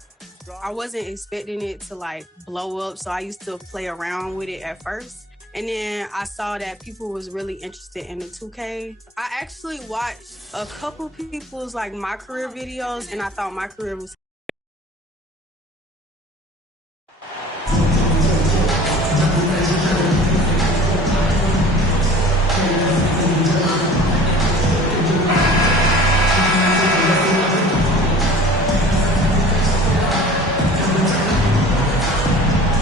I wasn't expecting it to like blow up, so I used to play around with it at first. And then I saw that people was really interested in the 2K. I actually watched a couple people's like my career videos, and I thought my career was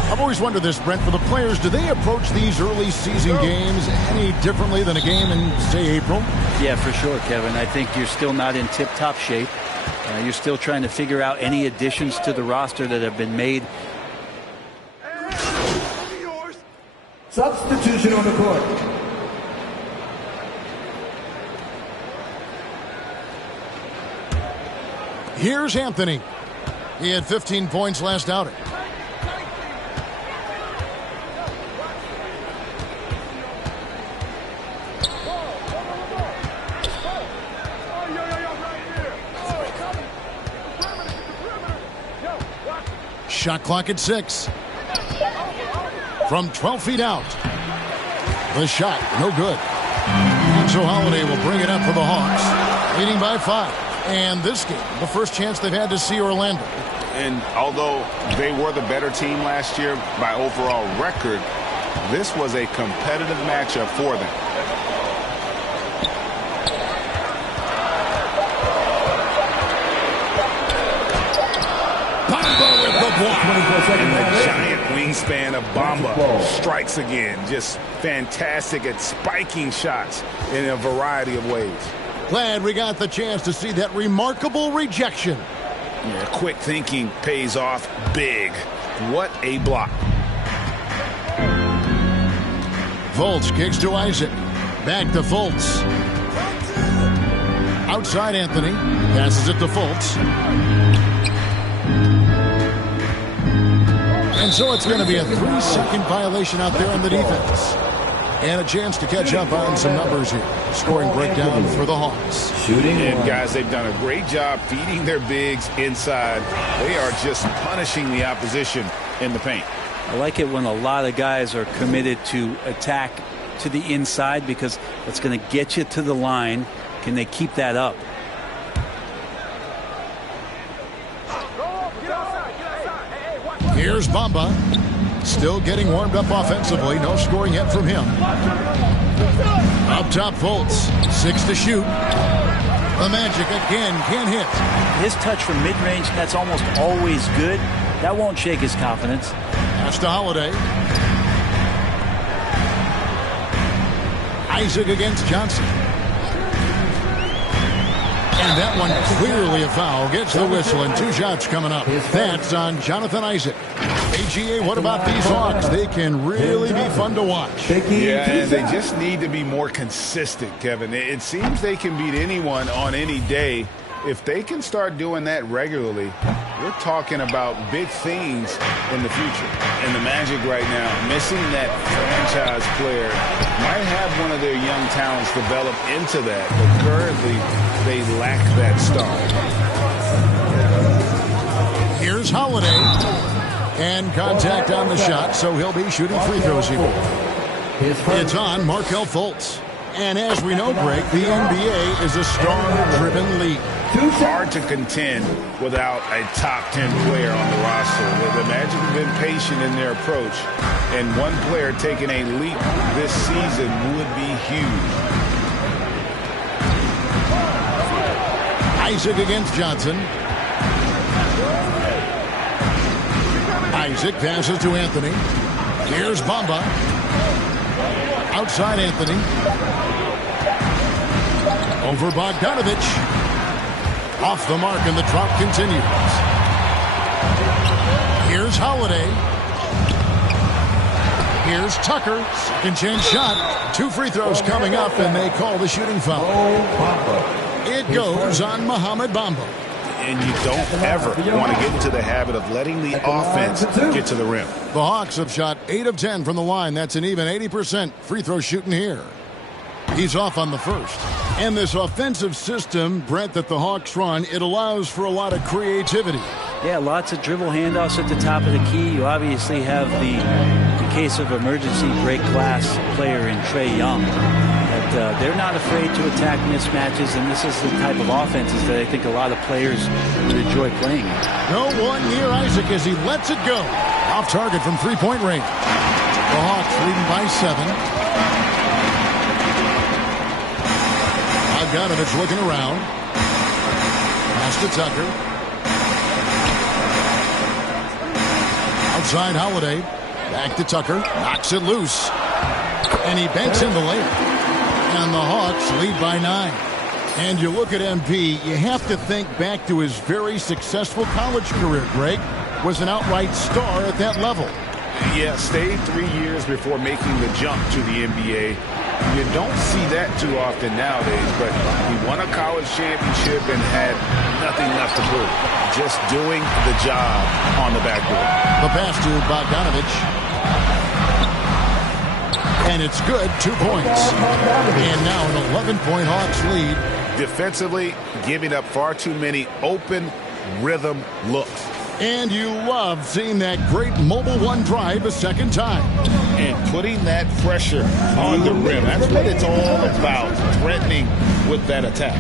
I've always wondered this, Brent, for the players, do they approach these early season games any differently than a game in, say, April? Yeah, for sure, Kevin. I think you're still not in tip-top shape. You're still trying to figure out any additions to the roster that have been made. Substitution on the court. Here's Anthony. He had 15 points last outing. Shot clock at 6. From 12 feet out. The shot, no good. And so Holiday will bring it up for the Hawks, leading by 5. And this game, the first chance they've had to see Orlando. And although they were the better team last year by overall record, this was a competitive matchup for them. With the block. And the giant wingspan of Bamba strikes again. Just fantastic at spiking shots in a variety of ways. Glad we got the chance to see that remarkable rejection. Yeah, quick thinking pays off big. What a block. Fultz kicks to Isaac. Back to Fultz. Outside Anthony. Passes it to Fultz. And so it's going to be a 3-second violation out there on the defense. And a chance to catch up on some numbers here. Scoring breakdown for the Hawks. And guys, they've done a great job feeding their bigs inside. They are just punishing the opposition in the paint. I like it when a lot of guys are committed to attack to the inside because it's going to get you to the line. Can they keep that up? Here's Bamba. Still getting warmed up offensively. No scoring yet from him. Up top, Fultz. 6 to shoot. The Magic again can't hit. His touch from mid-range, that's almost always good. That won't shake his confidence. Pass to Holiday. Isaac against Johnson. And that one clearly a foul. Gets the whistle and 2 shots coming up. That's on Jonathan Isaac. AGA, what about these Hawks? They can really be fun to watch. Yeah, and they just need to be more consistent, Kevin. It seems they can beat anyone on any day. If they can start doing that regularly, we're talking about big things in the future. And the Magic right now, missing that franchise player, might have one of their young talents develop into that, but currently they lack that star. Here's Holiday. And contact on the shot, so he'll be shooting free throws here. It's on Markelle Fultz. And as we know, Greg, the NBA is a star-driven league. Hard to contend without a top 10 player on the roster. The Magic have been patient in their approach, and one player taking a leap this season would be huge. Isaac against Johnson. Isaac passes to Anthony. Here's Bamba. Outside Anthony. Over Bogdanovich. Off the mark, and the drop continues. Here's Holiday. Here's Tucker. Second chance shot. 2 free throws coming up, and they call the shooting foul. It goes on Mohamed Bamba. And you don't ever want to get into the habit of letting the offense get to the rim. The Hawks have shot 8 of 10 from the line. That's an even 80% free throw shooting here. He's off on the first. And this offensive system, Brent, that the Hawks run, it allows for a lot of creativity. Yeah, lots of dribble handoffs at the top of the key. You obviously have the, in case of emergency, break glass player in Trae Young. But they're not afraid to attack mismatches, and this is the type of offenses that I think a lot of players would enjoy playing. No one near Isaac as he lets it go. Off target from three-point range. The Hawks leading by 7. Bogdanovich looking around. Pass to Tucker. Outside Holiday. Back to Tucker. Knocks it loose. And he banks in the layup. And the Hawks lead by 9. And you look at MP, you have to think back to his very successful college career, Greg. Was an outright star at that level. Yeah, stayed 3 years before making the jump to the NBA. You don't see that too often nowadays, but he won a college championship and had nothing left to prove. Just doing the job on the backboard. The pass to Bogdanovich. And it's good, 2 points. And now an 11-point Hawks lead. Defensively, giving up far too many open rhythm looks. And you love seeing that great mobile one drive a second time. And putting that pressure on the rim. That's what it's all about, threatening with that attack.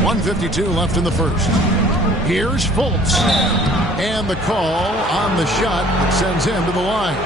.152 left in the first. Here's Fultz. And the call on the shot that sends him to the line.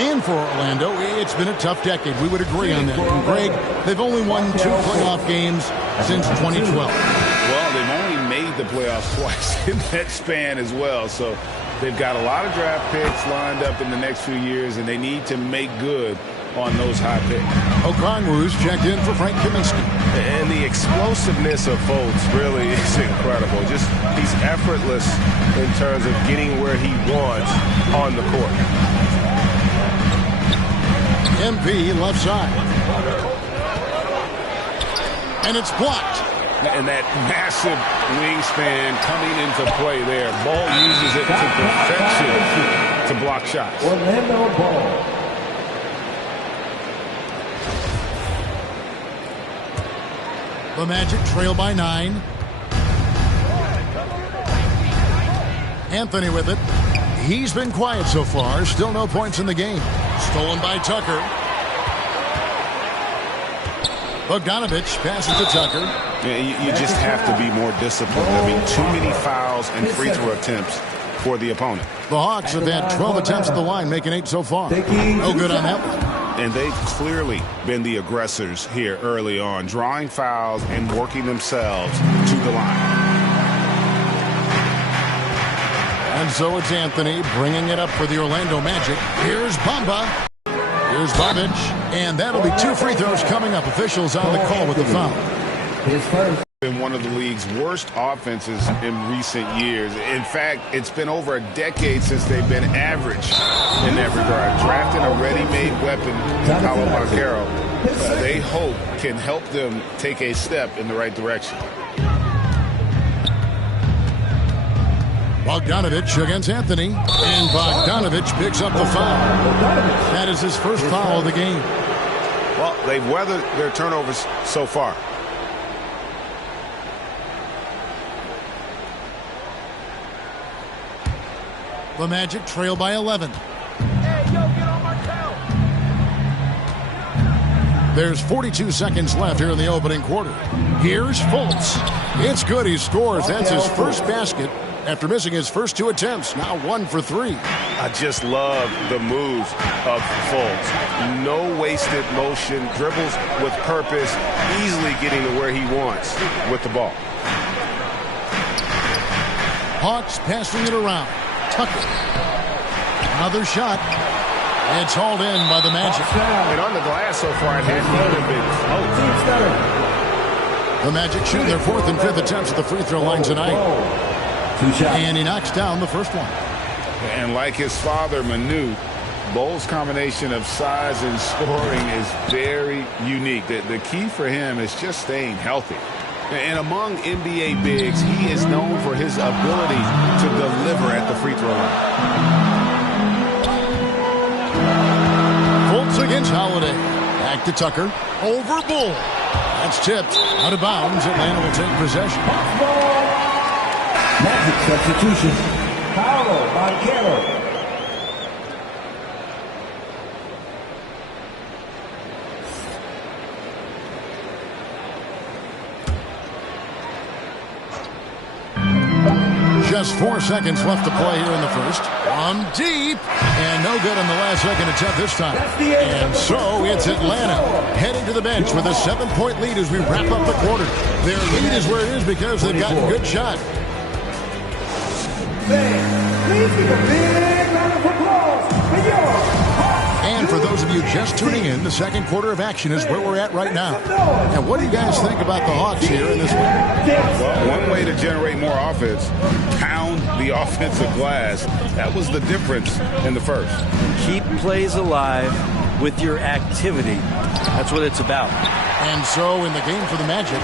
And for Orlando, it's been a tough decade. We would agree on that. And Greg, they've only won 2 playoff games since 2012. Well, they've only made the playoffs twice in that span as well. So they've got a lot of draft picks lined up in the next few years, and they need to make good on those high picks. Okongwu's checked in for Frank Kaminsky. And the explosiveness of Fultz really is incredible. Just he's effortless in terms of getting where he wants on the court. MP left side. And it's blocked. And that massive wingspan coming into play there. Ball uses it to perfection to block shots. Orlando Ball. The Magic trail by 9. Anthony with it. He's been quiet so far. Still no points in the game. Stolen by Tucker. Bogdanovich passes to Tucker. Yeah, you just have to be more disciplined. I mean, too many fouls and free throw attempts for the opponent. The Hawks have had 12 attempts at the line, making 8 so far. No good on that one. And they've clearly been the aggressors here early on, drawing fouls and working themselves to the line. And so it's Anthony bringing it up for the Orlando Magic. Here's Bamba. Here's Bobic. And that'll be 2 free throws coming up. Officials on the call with the foul. Been one of the league's worst offenses in recent years. In fact, it's been over a decade since they've been average in that regard. Drafting a ready-made weapon in Paolo Banchero, they hope can help them take a step in the right direction. Bogdanovich against Anthony. And Bogdanovich picks up the foul. That is his first foul of the game. Well, they've weathered their turnovers so far. The Magic trail by 11. There's 42 seconds left here in the opening quarter. Here's Fultz. It's good. He scores. That's his first basket after missing his first 2 attempts. Now 1 for 3. I just love the moves of Fultz. No wasted motion, dribbles with purpose, easily getting to where he wants with the ball. Hawks passing it around. Tucker. Another shot. It's hauled in by the Magic. And on the glass so far, it hadn't even been close. The Magic shooting their 4th and 5th attempts at the free throw line tonight. And he knocks down the first one. And like his father, Manu, Bole's combination of size and scoring is very unique. The key for him is just staying healthy. And among NBA bigs, he is known for his ability to deliver at the free throw line. Fultz against Holiday. Back to Tucker. Over Bull. That's tipped. Out of bounds. Atlanta will take possession. Magic substitution. Paolo Banchero. Just 4 seconds left to play here in the first. From deep. And no good on the last second attempt this time. And so it's Atlanta heading to the bench with a 7-point lead as we wrap up the quarter. Their lead is where it is because they've gotten a good shot. Please give a big round of applause for your Hawks. And for those of you just tuning in, the second quarter of action is where we're at right now. And what do you guys think about the Hawks here in this one? Well, one way to generate more offense, pound the offensive glass. That was the difference in the first. Keep plays alive with your activity. That's what it's about. And so in the game for the Magic,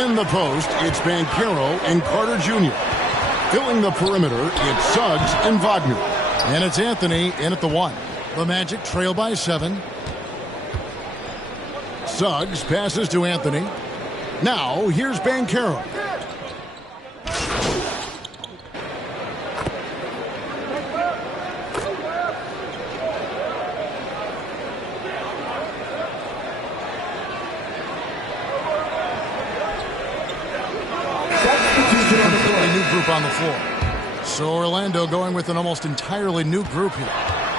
in the post, it's Banchero and Carter Jr. Filling the perimeter, it's Suggs and Wagner. And it's Anthony in at the 1. The Magic trail by 7. Suggs passes to Anthony. Now, here's Banchero. Completely new group on the floor. So Orlando going with an almost entirely new group here.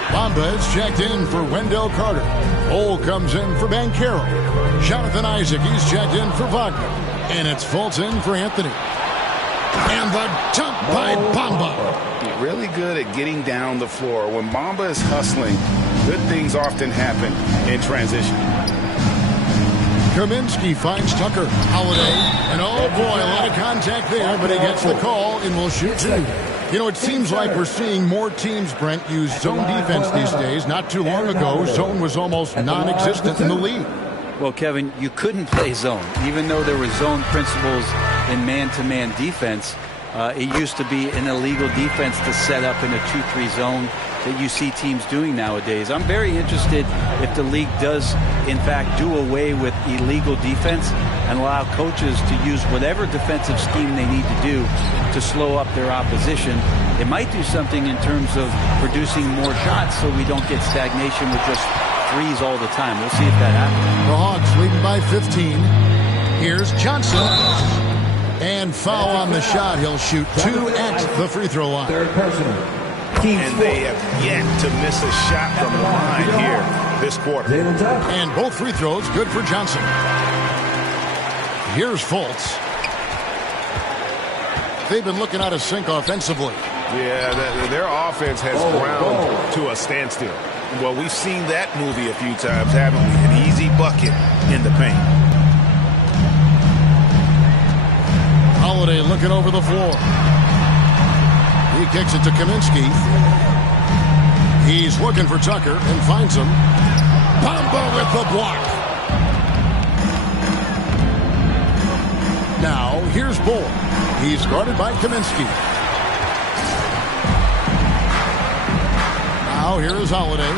Bamba is checked in for Wendell Carter. Cole comes in for Banchero. Jonathan Isaac, he's checked in for Wagner. And it's Fultz in for Anthony. And the dunk by Bamba. Really good at getting down the floor. When Bamba is hustling, good things often happen in transition. Kaminsky finds Tucker. Holiday. And oh boy, a lot of contact there, but he gets the call and will shoot 2. You know, it seems like we're seeing more teams, Brent, use zone defense these days. Not too long ago, zone was almost non-existent in the league. Well, Kevin, you couldn't play zone. Even though there were zone principles in man-to-man defense, it used to be an illegal defense to set up in a 2-3 zone that you see teams doing nowadays. I'm very interested if the league does, in fact, do away with illegal defense and allow coaches to use whatever defensive scheme they need to do to slow up their opposition. It might do something in terms of producing more shots so we don't get stagnation with just threes all the time. We'll see if that happens. The Hawks leading by 15. Here's Johnson. And foul on the shot. He'll shoot 2 at the free throw line. Third personal. And they have yet to miss a shot from the line here this quarter. And both free throws good for Johnson. Here's Fultz. They've been looking out of sync offensively. Yeah, their offense has ground to a standstill. Well, we've seen that movie a few times, haven't we? An easy bucket in the paint. Holiday looking over the floor. He kicks it to Kaminsky. He's looking for Tucker and finds him. Bamba with the block. Now, here's Bull. He's guarded by Kaminsky. Now, here is Holiday.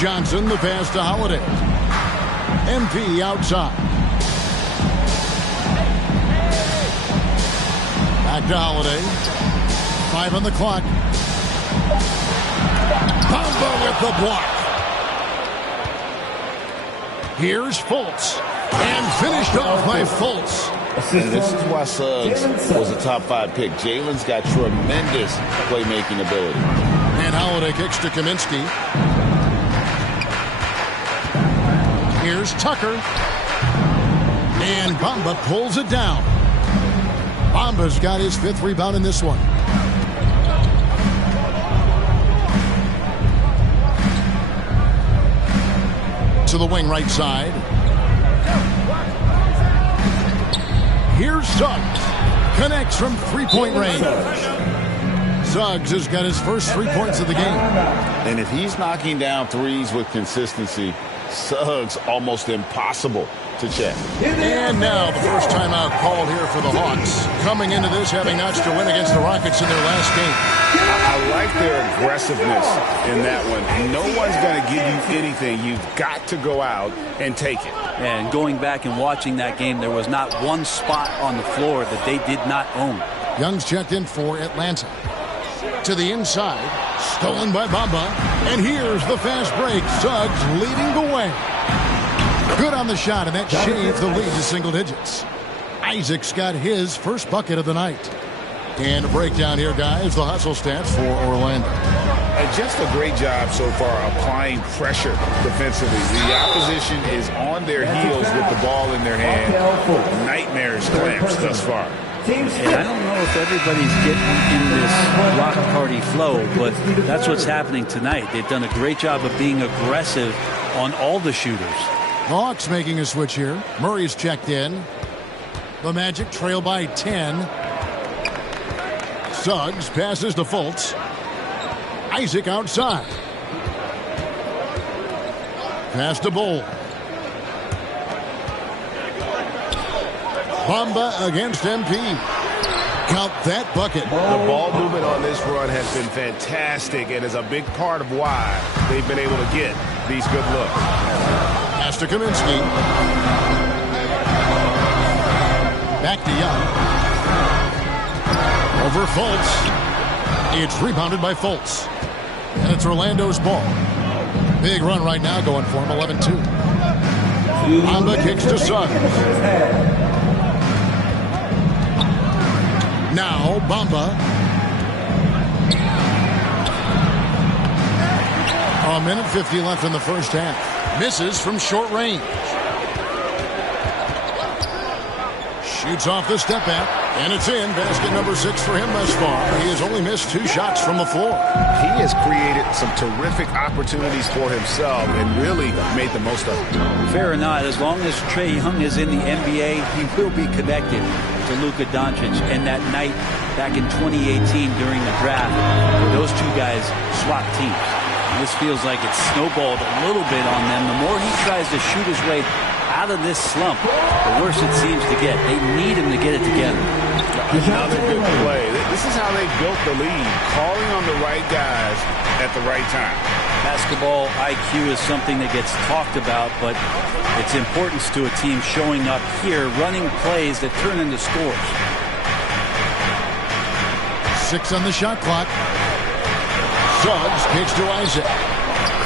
Johnson, the pass to Holiday. MP outside. Back to Holiday. 5 on the clock. Bamba with the block. Here's Fultz. And finished off by Fultz. And this is why Suggs was a top 5 pick. Jalen's got tremendous playmaking ability. And Holiday kicks to Kaminsky. Here's Tucker. And Bamba pulls it down. Bamba's got his 5th rebound in this one. to the wing right side. Here's Suggs. Connects from three-point range. Suggs has got his first 3 points of the game. And if he's knocking down threes with consistency, Suggs almost impossible to check. And now the first timeout called here for the Hawks. Coming into this, having notched a win against the Rockets in their last game. I like their aggressiveness in that one. No one's going to give you anything. You've got to go out and take it. And going back and watching that game, there was not one spot on the floor that they did not own. Young's checked in for Atlanta. To the inside, stolen by Bamba. And here's the fast break. Suggs leading the way. Good on the shot, and that shaved the lead to single digits. Isaac's got his first bucket of the night. And a breakdown here, guys, the hustle stats for Orlando. Just a great job so far applying pressure defensively. The opposition is on their heels with the ball in their hand. Nightmares clamps thus far. And I don't know if everybody's getting in this block party flow, but that's what's happening tonight. They've done a great job of being aggressive on all the shooters. The Hawks making a switch here. Murray's checked in. The Magic trail by 10. Suggs passes to Fultz. Isaac outside. Pass to Bull. Bamba against MP. Count that bucket. The ball movement on this run has been fantastic and is a big part of why they've been able to get these good looks. Pass to Kaminsky. Back to Young. Over Fultz. It's rebounded by Fultz. And it's Orlando's ball. Big run right now going for him, 11-2. Bamba kicks to Suggs. Now Bamba. A minute 50 left in the first half. Misses from short range. Shoots off the step back. And it's in. Basket number 6 for him thus far. He has only missed 2 shots from the floor. He has created some terrific opportunities for himself and really made the most of it. Fair or not, as long as Trae Young is in the NBA, he will be connected to Luka Doncic. And that night back in 2018 during the draft, where those two guys swapped teams. This feels like it's snowballed a little bit on them. The more he tries to shoot his way out of this slump, the worse it seems to get. They need him to get it together. Another good play. This is how they built the lead, calling on the right guys at the right time. Basketball IQ is something that gets talked about, but its importance to a team showing up here, running plays that turn into scores. 6 on the shot clock. Suggs kicks to Isaac.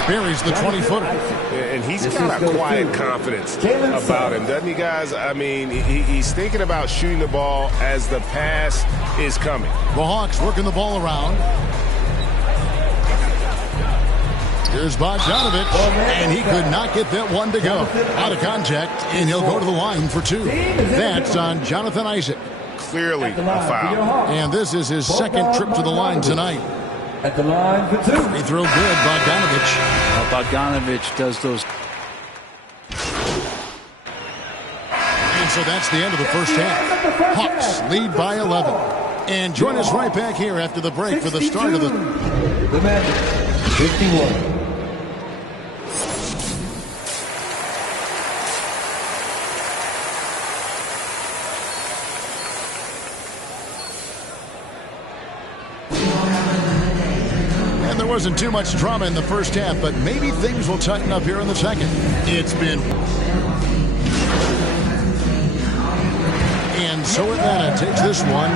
Buries the 20-footer. And he's got a quiet confidence about him, doesn't he, guys? I mean, he's thinking about shooting the ball as the pass is coming. The Hawks working the ball around. Here's Bogdanovich, and he could not get that one to go. Out of contact, and he'll go to the line for 2. That's on Jonathan Isaac. Clearly a foul. And this is his second trip to the line tonight. At the line for 2. Free throw good, Bogdanovich. Bogdanovich does those. And so that's the end of the first half. Hawks lead by 11. And join us right back here after the break for the start of the Magic, 51. Wasn't too much drama in the first half, but maybe things will tighten up here in the second. It's been... And so Atlanta takes this one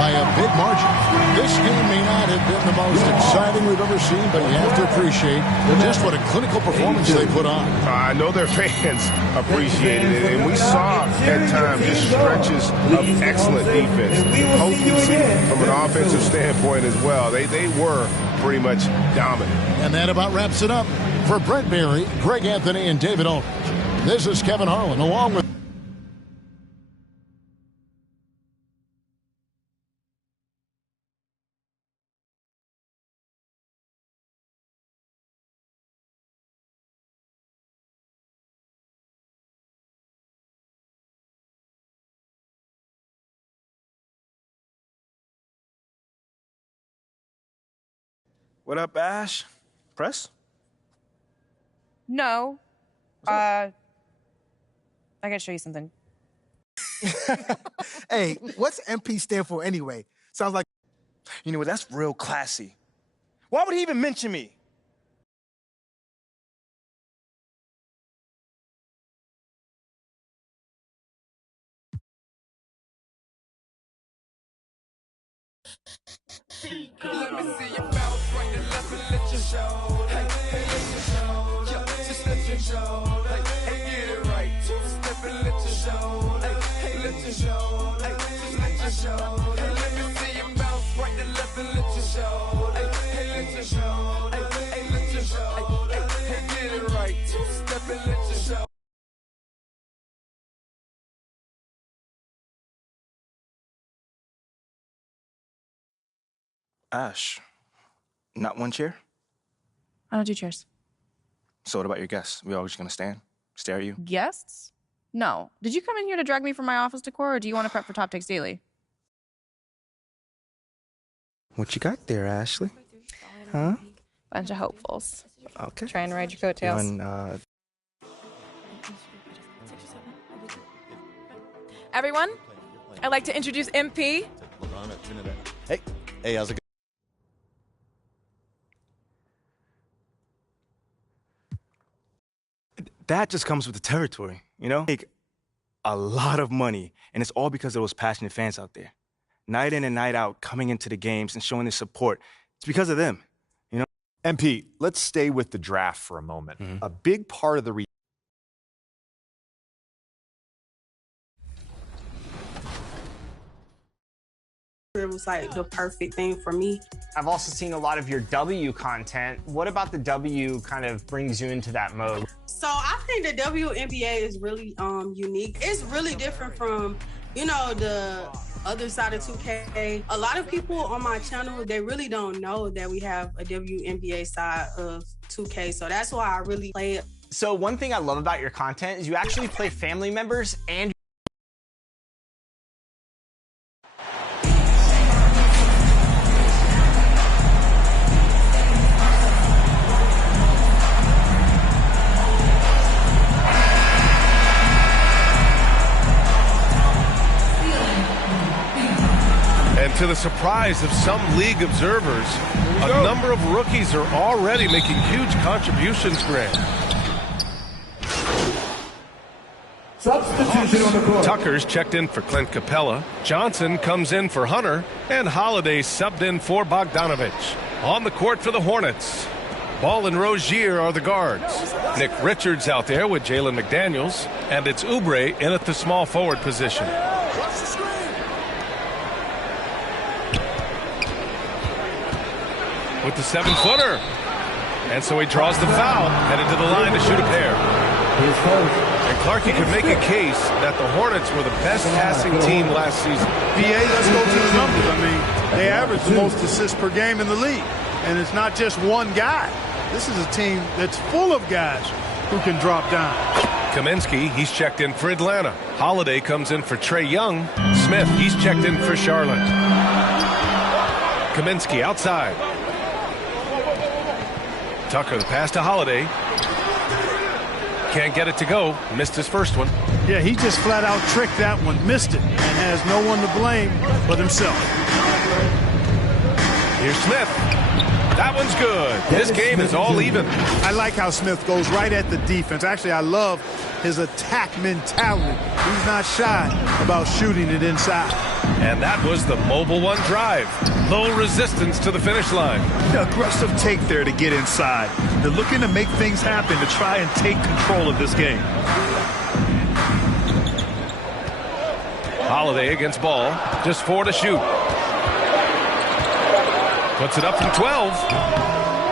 by a big margin. This game may not have been the most exciting we've ever seen, but you have to appreciate just what a clinical performance they put on. I know their fans appreciated it, and we saw at times just stretches of excellent defense. Potency from an offensive standpoint as well. They were pretty much dominant. And that about wraps it up. For Brent Barry, Greg Anthony, and David Aldridge, this is Kevin Harlan along with What up, Ash? Press? No. I gotta show you something. Hey, what's MP stand for anyway? Sounds like... You know what? That's real classy. Why would he even mention me? Let me see your bounce right and left and let you show. Hey, hey, let you show. Yeah, just let you show. Hey, hey, get it right. Two-step and let you show. Hey, hey, let you show. Hey, just let you show. Hey, let me see your bounce right and left and let you show. Hey, hey, let you show. Hey, hey, let you show. Hey, hey, get it right. Two-step and let you show. Ash, not one chair? I don't do chairs. So what about your guests? We all just gonna stand, stare at you? Guests? No. Did you come in here to drag me from my office decor, or do you want to prep for Top Takes Daily? What you got there, Ashley? Huh? Bunch of hopefuls. Okay. Trying to ride your coattails. Everyone, I'd like to introduce MP. Hey, how's it going? That just comes with the territory, you know? Make a lot of money, and it's all because of those passionate fans out there. Night in and night out, coming into the games and showing their support. It's because of them, you know? MP, let's stay with the draft for a moment. A big part of the It was like the perfect thing for me. I've also seen a lot of your W content. What about the W kind of brings you into that mode? So I think the WNBA is really unique. It's really different from, you know, the other side of 2K. A lot of people on my channel, they really don't know that we have a WNBA side of 2K. So that's why I really play it. So one thing I love about your content is you actually play family members and to the surprise of some league observers, a number of rookies are already making huge contributions, Grant. Substitution on the court. Tucker's checked in for Clint Capella. Johnson comes in for Hunter. And Holiday subbed in for Bogdanovich. On the court for the Hornets, Ball and Rozier are the guards. Nick Richards out there with Jalen McDaniels. And it's Oubre in at the small forward position. With the 7-footer. And so he draws the foul, headed to the line to shoot a pair. And Clarkie could make a case that the Hornets were the best passing team last season. PA, let's go to the numbers. I mean, they average the most assists per game in the league. And it's not just one guy. This is a team that's full of guys who can drop down. Kaminsky, he's checked in for Atlanta. Holiday comes in for Trae Young. Smith, he's checked in for Charlotte. Kaminsky outside. Tucker, the pass to Holiday. Can't get it to go. Missed his first one. Yeah, he just flat out tricked that one, missed it, and has no one to blame but himself. Here's Smith. That one's good. This game is all even. I like how Smith goes right at the defense. Actually, I love his attack mentality. He's not shy about shooting it inside. And that was the mobile one drive. Low resistance to the finish line. Aggressive take there to get inside. They're looking to make things happen to try and take control of this game. Holiday against Ball. Just 4 to shoot. Puts it up from 12.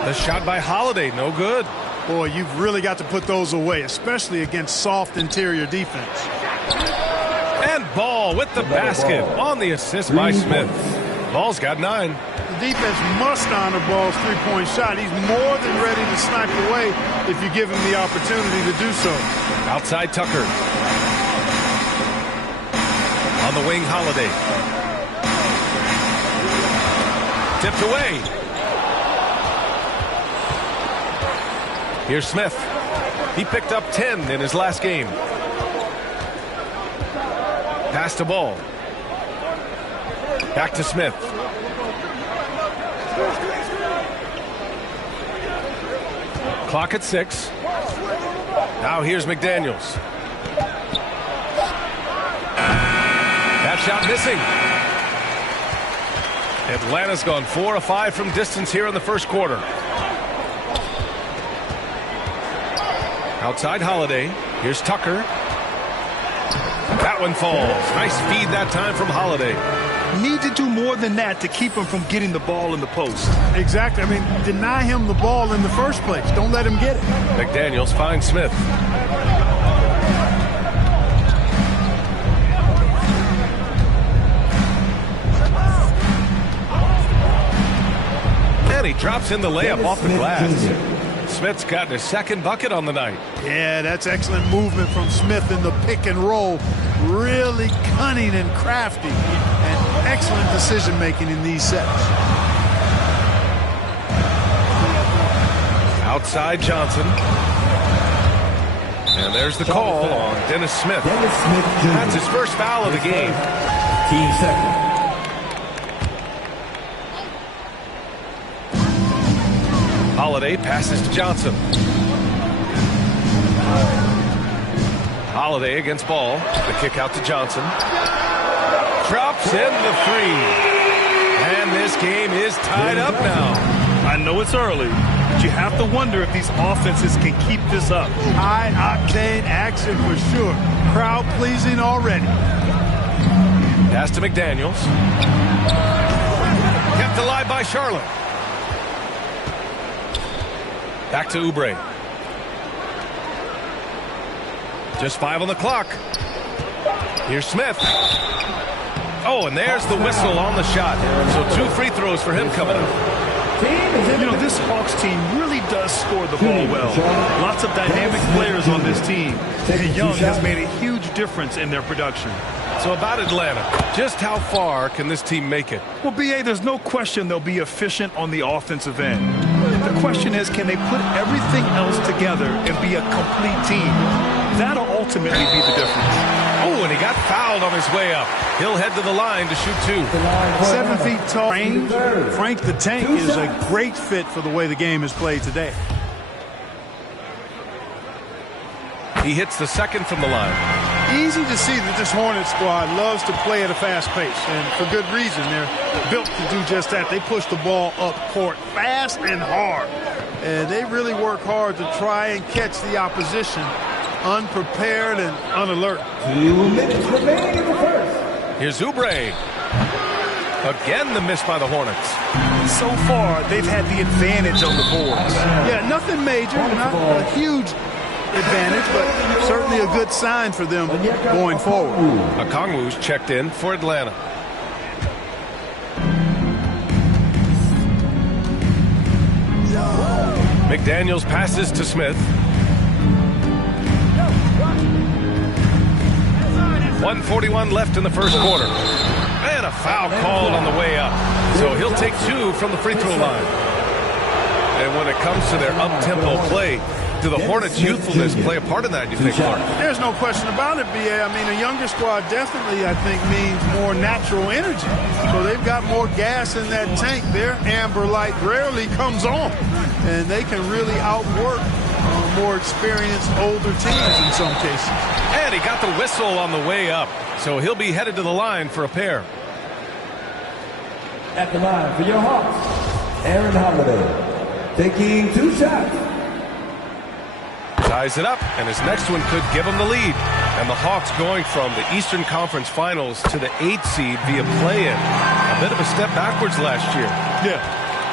The shot by Holiday, no good. Boy, you've really got to put those away, especially against soft interior defense. And Ball with the basket on the assist by Smith. Ball's got 9. The defense must honor Ball's three-point shot. He's more than ready to snipe away if you give him the opportunity to do so. Outside Tucker. On the wing, Holiday. Tipped away. Here's Smith. He picked up 10 in his last game. Pass the ball. Back to Smith. Clock at 6. Now here's McDaniels. That shot missing. Atlanta's gone 4 of 5 from distance here in the first quarter. Outside Holiday. Here's Tucker. That one falls. Nice feed that time from Holiday. Need to do more than that to keep him from getting the ball in the post. Exactly. I mean, deny him the ball in the first place. Don't let him get it. McDaniels finds Smith. And he drops in the layup off the glass. Smith's gotten his second bucket on the night. Yeah, that's excellent movement from Smith in the pick and roll. Really cunning and crafty. And excellent decision making in these sets. Outside Johnson. And there's the call on Dennis Smith. That's his first foul of the game. Team second. Holiday passes to Johnson. Holiday against Ball. The kick out to Johnson. Drops in the 3. And this game is tied up now. I know it's early, but you have to wonder if these offenses can keep this up. High-octane action for sure. Crowd-pleasing already. Pass to McDaniels. Kept alive by Charlotte. Back to Oubre. Just 5 on the clock. Here's Smith. Oh, and there's the whistle on the shot. So 2 free throws for him coming up. You know, this Hawks team really does score the ball well. Lots of dynamic players on this team. And Young has made a huge difference in their production. So about Atlanta, just how far can this team make it? Well, B.A., there's no question they'll be efficient on the offensive end. The question is, can they put everything else together and be a complete team? That'll ultimately be the difference. Oh, and he got fouled on his way up. He'll head to the line to shoot 2. 7 feet tall. Frank the Tank is a great fit for the way the game is played today. He hits the second from the line. Easy to see that this Hornet squad loves to play at a fast pace, and for good reason. They're built to do just that. They push the ball up court fast and hard, and they really work hard to try and catch the opposition unprepared and unalert. 2 minutes remaining in the first. Here's Oubre. Again, the miss by the Hornets. So far, they've had the advantage on the boards. Yeah, nothing major, not a huge advantage, but certainly a good sign for them going forward. Okongwu's checked in for Atlanta. McDaniels passes to Smith. 1:41 left in the first quarter. And a foul called on the way up. So he'll take 2 from the free throw line. And when it comes to their up-tempo play, do the Hornets' youthfulness play a part in that, you think, Mark? There's no question about it, B.A. I mean, a younger squad definitely, I think, means more natural energy. So they've got more gas in that tank. Their amber light rarely comes on. And they can really outwork more experienced, older teams in some cases. And he got the whistle on the way up. So he'll be headed to the line for a pair. At the line for your Hawks, Aaron Holiday, taking 2 shots. Ties it up, and his next one could give him the lead. And the Hawks going from the Eastern Conference Finals to the 8th seed via play-in. A bit of a step backwards last year. Yeah.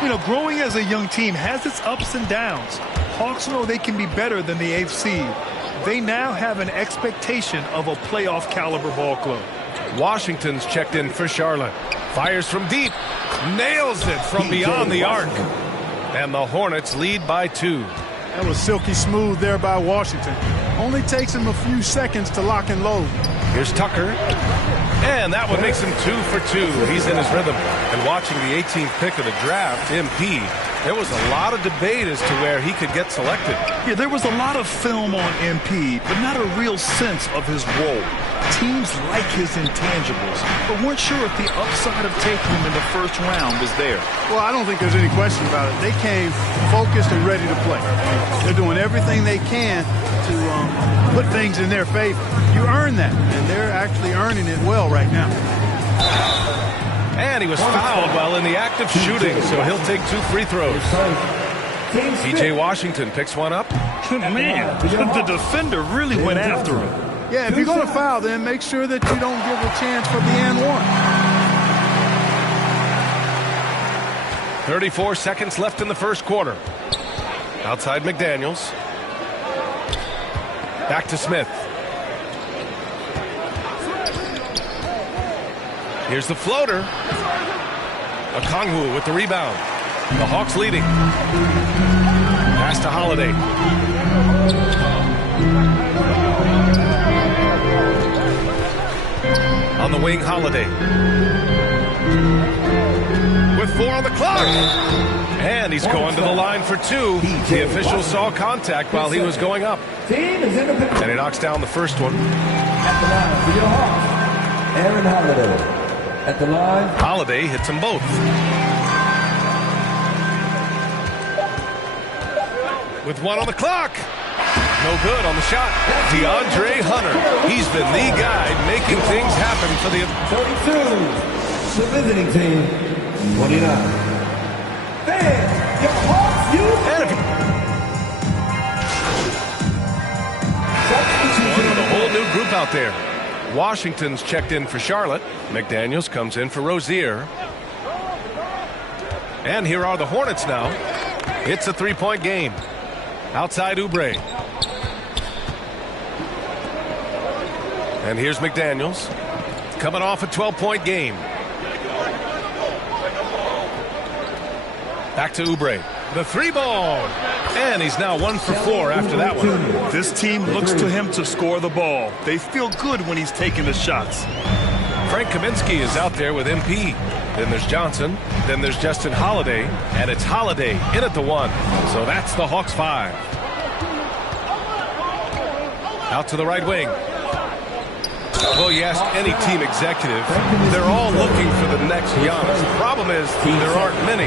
You know, growing as a young team has its ups and downs. Hawks know they can be better than the 8th seed. They now have an expectation of a playoff caliber ball club. Washington's checked in for Charlotte. Fires from deep. Nails it from beyond the arc. And the Hornets lead by 2. That was silky smooth there by Washington. Only takes him a few seconds to lock and load. Here's Tucker. And that one makes him 2 for 2. He's in his rhythm. And watching the 18th pick of the draft, MP, there was a lot of debate as to where he could get selected. Yeah, there was a lot of film on MP, but not a real sense of his role. Teams like his intangibles, but weren't sure if the upside of taking him in the first round was there. Well, I don't think there's any question about it. They came focused and ready to play. They're doing everything they can to put things in their favor. You earn that, and they're actually earning it well right now. And he was fouled while in the act of shooting, so he'll take 2 free throws. P.J. Washington picks one up. Man, the defender really went after him. Yeah, if you're going to foul, then make sure that you don't give a chance for the and one. 34 seconds left in the first quarter. Outside McDaniels. Back to Smith. Here's the floater. Okongwu with the rebound. The Hawks leading. Pass to Holiday. On the wing, Holiday. With 4 on the clock. And he's going to the line for 2. The official saw contact while he was going up. And he knocks down the first one. At the line for your Hawks, Aaron Holiday. At the line. Holiday hits them both. With 1 on the clock. No good on the shot. DeAndre Hunter. He's been the guy making things happen for the 32. The visiting team. 29. Fans, your Hawks with a whole new group out there. Washington's checked in for Charlotte. McDaniels comes in for Rozier. And here are the Hornets now. It's a 3-point game. Outside Oubre. And here's McDaniels. Coming off a 12-point game. Back to Oubre. The 3-ball. And he's now 1 for 4 after that one. This team looks to him to score the ball. They feel good when he's taking the shots. Frank Kaminsky is out there with MP. Then there's Johnson. Then there's Justin Holiday. And it's Holiday in at the 1. So that's the Hawks 5. Out to the right wing. Well, you ask any team executive, they're all looking for the next Giannis. The problem is there aren't many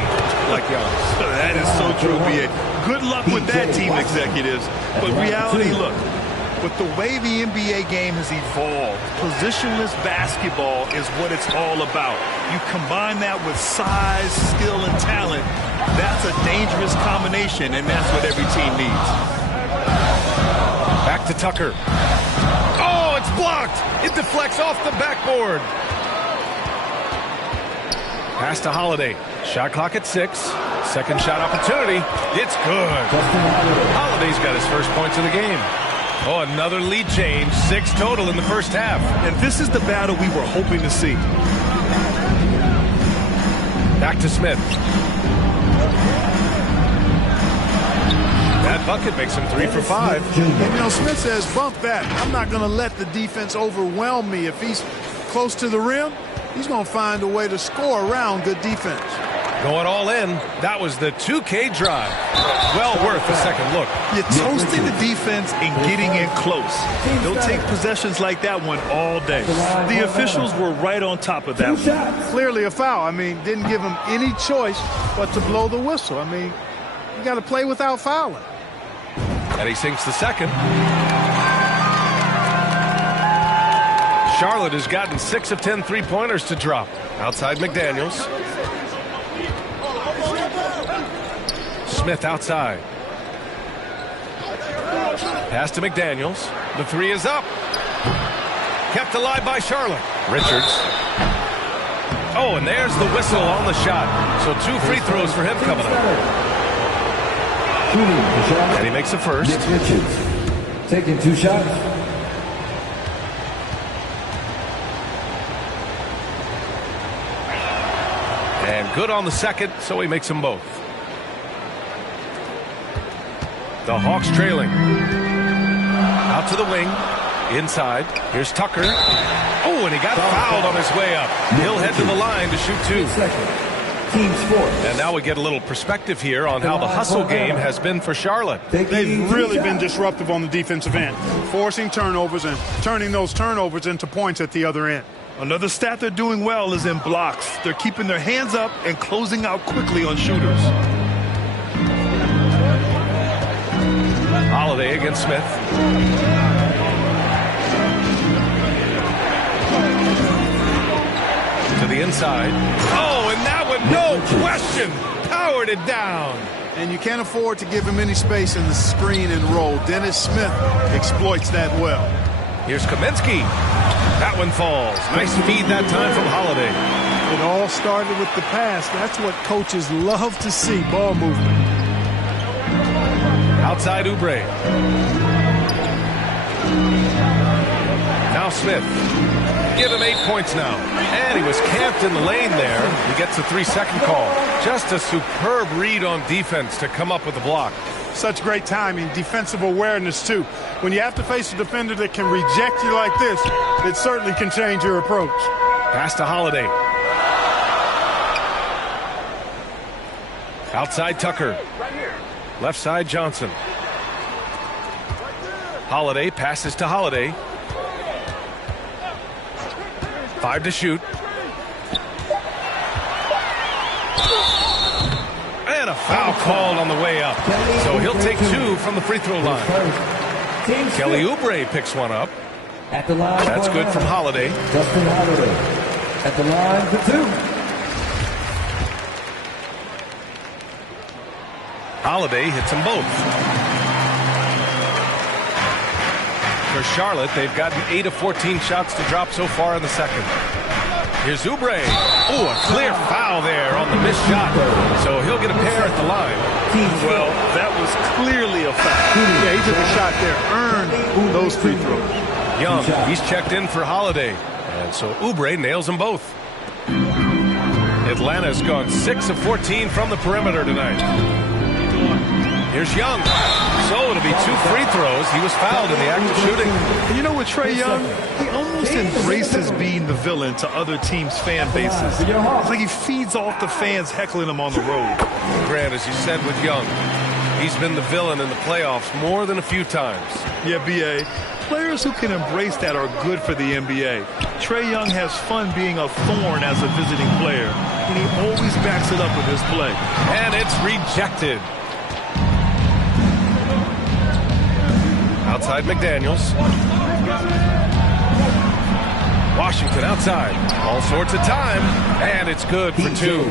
like Giannis. That is so true, B.A. Good luck with that, team executives. But reality, look, with the way the NBA game has evolved, positionless basketball is what it's all about. You combine that with size, skill, and talent, that's a dangerous combination, and that's what every team needs. Back to Tucker. Oh, it's blocked. It deflects off the backboard. Pass to Holiday. Shot clock at 6. Second shot opportunity. It's good. Holiday's got his first points of the game. Oh, another lead change. 6 total in the first half. And this is the battle we were hoping to see. Back to Smith. That bucket makes him 3 for 5. You know, Smith says, bump that. I'm not going to let the defense overwhelm me. If he's close to the rim, he's going to find a way to score around good defense. Going all in. That was the 2K drive. Well worth a second look. You're toasting the defense and getting in close. They'll take possessions like that one all day. The officials were right on top of that one. Clearly a foul. I mean, didn't give him any choice but to blow the whistle. I mean, you got to play without fouling. And he sinks the second. Charlotte has gotten 6 of 10 3-pointers to drop. Outside McDaniels. Smith outside. Pass to McDaniels. The 3 is up. Kept alive by Charlotte. Richards. Oh, and there's the whistle on the shot. So 2 free throws for him coming up. And he makes the first. Richards taking 2 shots. And good on the second, so he makes them both. The Hawks trailing. Out to the wing. Inside, here's Tucker. Oh, and he got fouled on his way up. He'll head to the line to shoot 2. And now we get a little perspective here on how the hustle game has been for Charlotte. They've really been disruptive on the defensive end, forcing turnovers and turning those turnovers into points at the other end. Another stat they're doing well is in blocks. They're keeping their hands up and closing out quickly on shooters. Holiday against Smith. To the inside. Oh, and that one, no question, powered it down. And you can't afford to give him any space in the screen and roll. Dennis Smith exploits that well. Here's Kaminsky. That one falls. Nice feed that time from Holiday. It all started with the pass. That's what coaches love to see, ball movement. Outside Oubre. Now Smith. Give him 8 points now. And he was camped in the lane there. He gets a 3-second call. Just a superb read on defense to come up with the block. Such great timing, defensive awareness, too. When you have to face a defender that can reject you like this, it certainly can change your approach. Pass to Holiday. Outside Tucker. Left side Johnson. Holiday passes to Holiday. 5 to shoot. And a foul called on the way up. So he'll take 2 from the free throw line. Kelly Oubre picks one up. That's good from Holiday. Justin Holiday at the line for 2. Holiday hits them both. For Charlotte, they've gotten 8 of 14 shots to drop so far in the second. Here's Oubre. Oh, a clear foul there on the missed shot. So he'll get a pair at the line. Well, that was clearly a foul. Yeah, he took a shot there, earned those free throws. Young, he's checked in for Holiday. And so Oubre nails them both. Atlanta's gone 6 of 14 from the perimeter tonight. Here's Young. So it'll be 2 free throws. He was fouled in the act of shooting. And you know what, Trae Young? He almost embraces being the villain to other teams' fan bases. It's like he feeds off the fans heckling him on the road. Grant, as you said with Young, he's been the villain in the playoffs more than a few times. Yeah, B.A. Players who can embrace that are good for the NBA. Trae Young has fun being a thorn as a visiting player, and he always backs it up with his play. And it's rejected. Outside McDaniels. Washington outside. All sorts of time. And it's good for 2.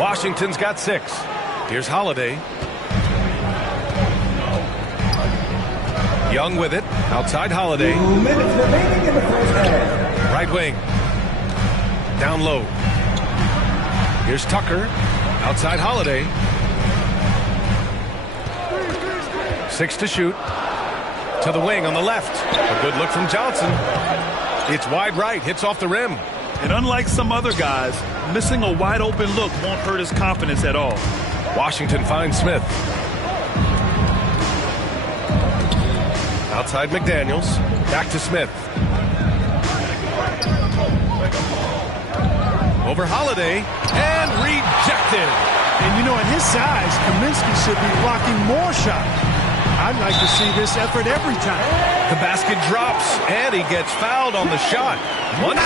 Washington's got 6. Here's Holiday. Young with it. Outside Holiday. 2 minutes remaining in the first half. Right wing. Down low. Here's Tucker. Outside Holiday. 6 to shoot. To the wing on the left. A good look from Johnson. It's wide right. Hits off the rim. And unlike some other guys, missing a wide open look won't hurt his confidence at all. Washington finds Smith. Outside McDaniels. Back to Smith. Over Holiday. And rejected. And you know, at his size, Kaminsky should be blocking more shots. I'd like to see this effort every time. The basket drops, and he gets fouled on the shot. One.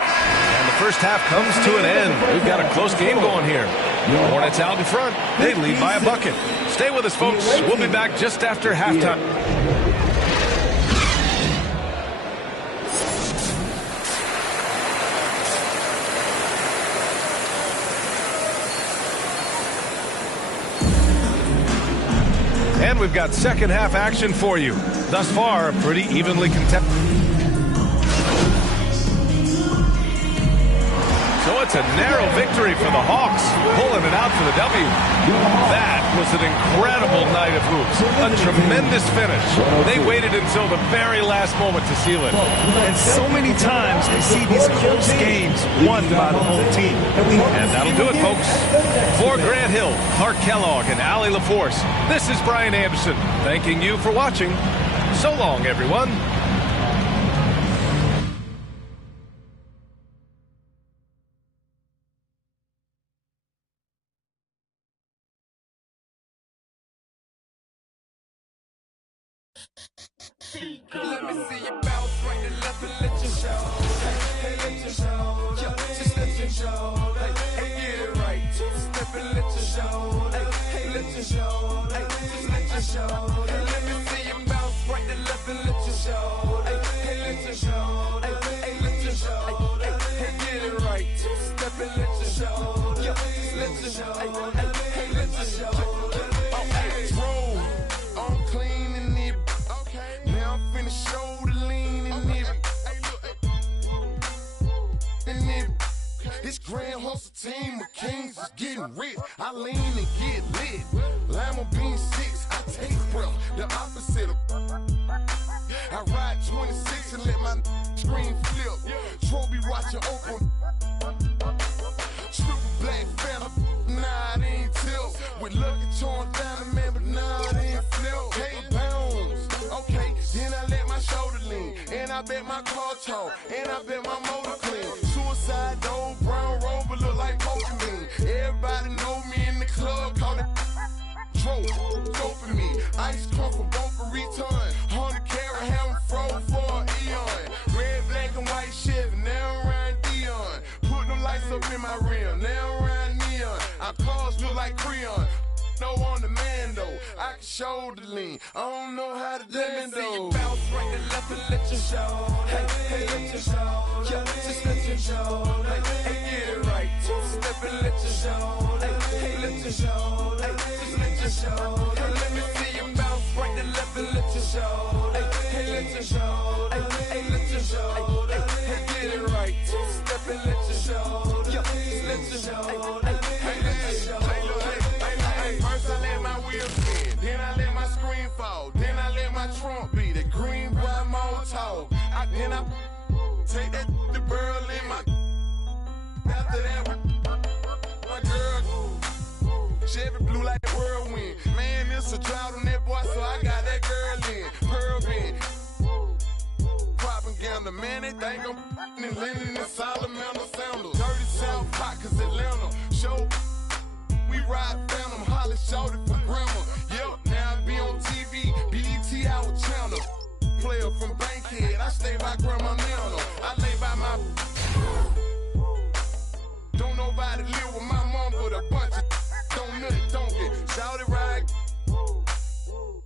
And the first half comes to an end. We've got a close game going here. Hornets out in front. They lead by a bucket. Stay with us, folks. We'll be back just after halftime. And we've got second half action for you. Thus far, pretty evenly contested. So it's a narrow victory for the Hawks, pulling it out for the W. That was an incredible night of hoops. A tremendous finish. They waited until the very last moment to seal it. And so many times we see these close games won by the home team. And that'll do it, folks. For Grant Hill, Clark Kellogg, and Allie LaForce, this is Brian Anderson, thanking you for watching. So long, everyone. Let me see you bounce right to left and let you show. Hey, let you show. Just let you show. Hey, get it right. Step and let you show. Hey, let you show. Just let you show. Let me see you bounce right to left and let you show. Hey, let you show. Hey, let you show. Hey, get it right. Step and let you show. Just let you show. Hey, let you show. Roll on clean and nip. Now I'm finna show the lean and nip. This Grand Hustle team of kings is getting rich. I lean and get lit. Lima bean 6, I take breath. The opposite of I ride 26 and let my screen flip. Trophy watching open. Triple black phantom. Nah, it ain't tilt. With Lucky Charms down the man, but nah, it ain't flip. Hey, bounce. Okay, then I let my shoulder lean. And I bet my car tall. And I bet my motor clean. Suicide dope, brown rover look like Pokemon. Everybody know me in the club, call it Trope, doping me. Ice come from Boca Raton. 100 carat, having froze for an eon. Red, black, and white Chevy, now around Dion. Put them lights up in my rim, now around neon. Our cars look like Creon. No on the man though, I can shoulder lean. I don't know how to dance though. Let me see you bounce right to left and let you show. Hey, let you show. Just let you show. Hey, get it right. Step and let you show. Hey, let you show. Just let you show. Let me see you bounce right to left and let you show. Hey, let you show. Hey, let you show. Hey, get it right. Step and let you show. Just let you show. Hey, let you show. First I let my wheels spin, then I let my screen fall, then I let my trunk be the green bright Molotov. Then I take that the burl in my. After that, my girl, Chevy blue like a whirlwind. Man, it's a drought on that boy, so I got that girl in. Pearl bin, propaganda, man, they think I'm in Lennon and Salamander sandals. Dirty South Hot, cause Atlanta, show. We ride Phantom, Holly shouted for grandma. Yep, now I be on TV, BET our channel. Player from Bankhead, I stay by Grandma Nana. I lay by my. Don't nobody live with my mom, but a bunch of don't nut, don't get. Shouted ride.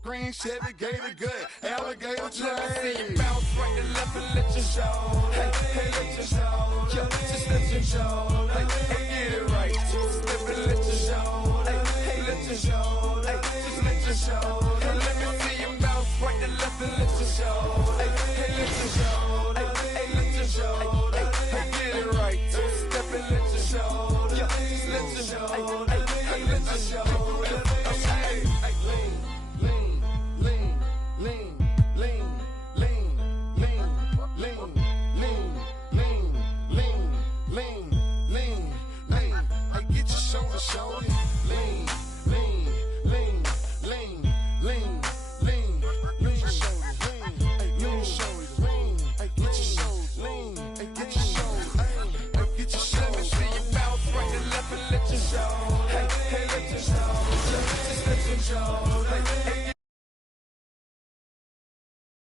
Green Chevy, Gator gut, alligator train. Let me see you bounce right to left and let you show. Hey, let you show. Just let you show. Hey, get it right. Step and let you show. Hey, let you show. Just let you show. Let me see you bounce right to left and let you show. Hey, let you show. Hey, let you show. Hey, get it right. Step and let you show. Just let you show. Hey, let you show. Hey, let you show.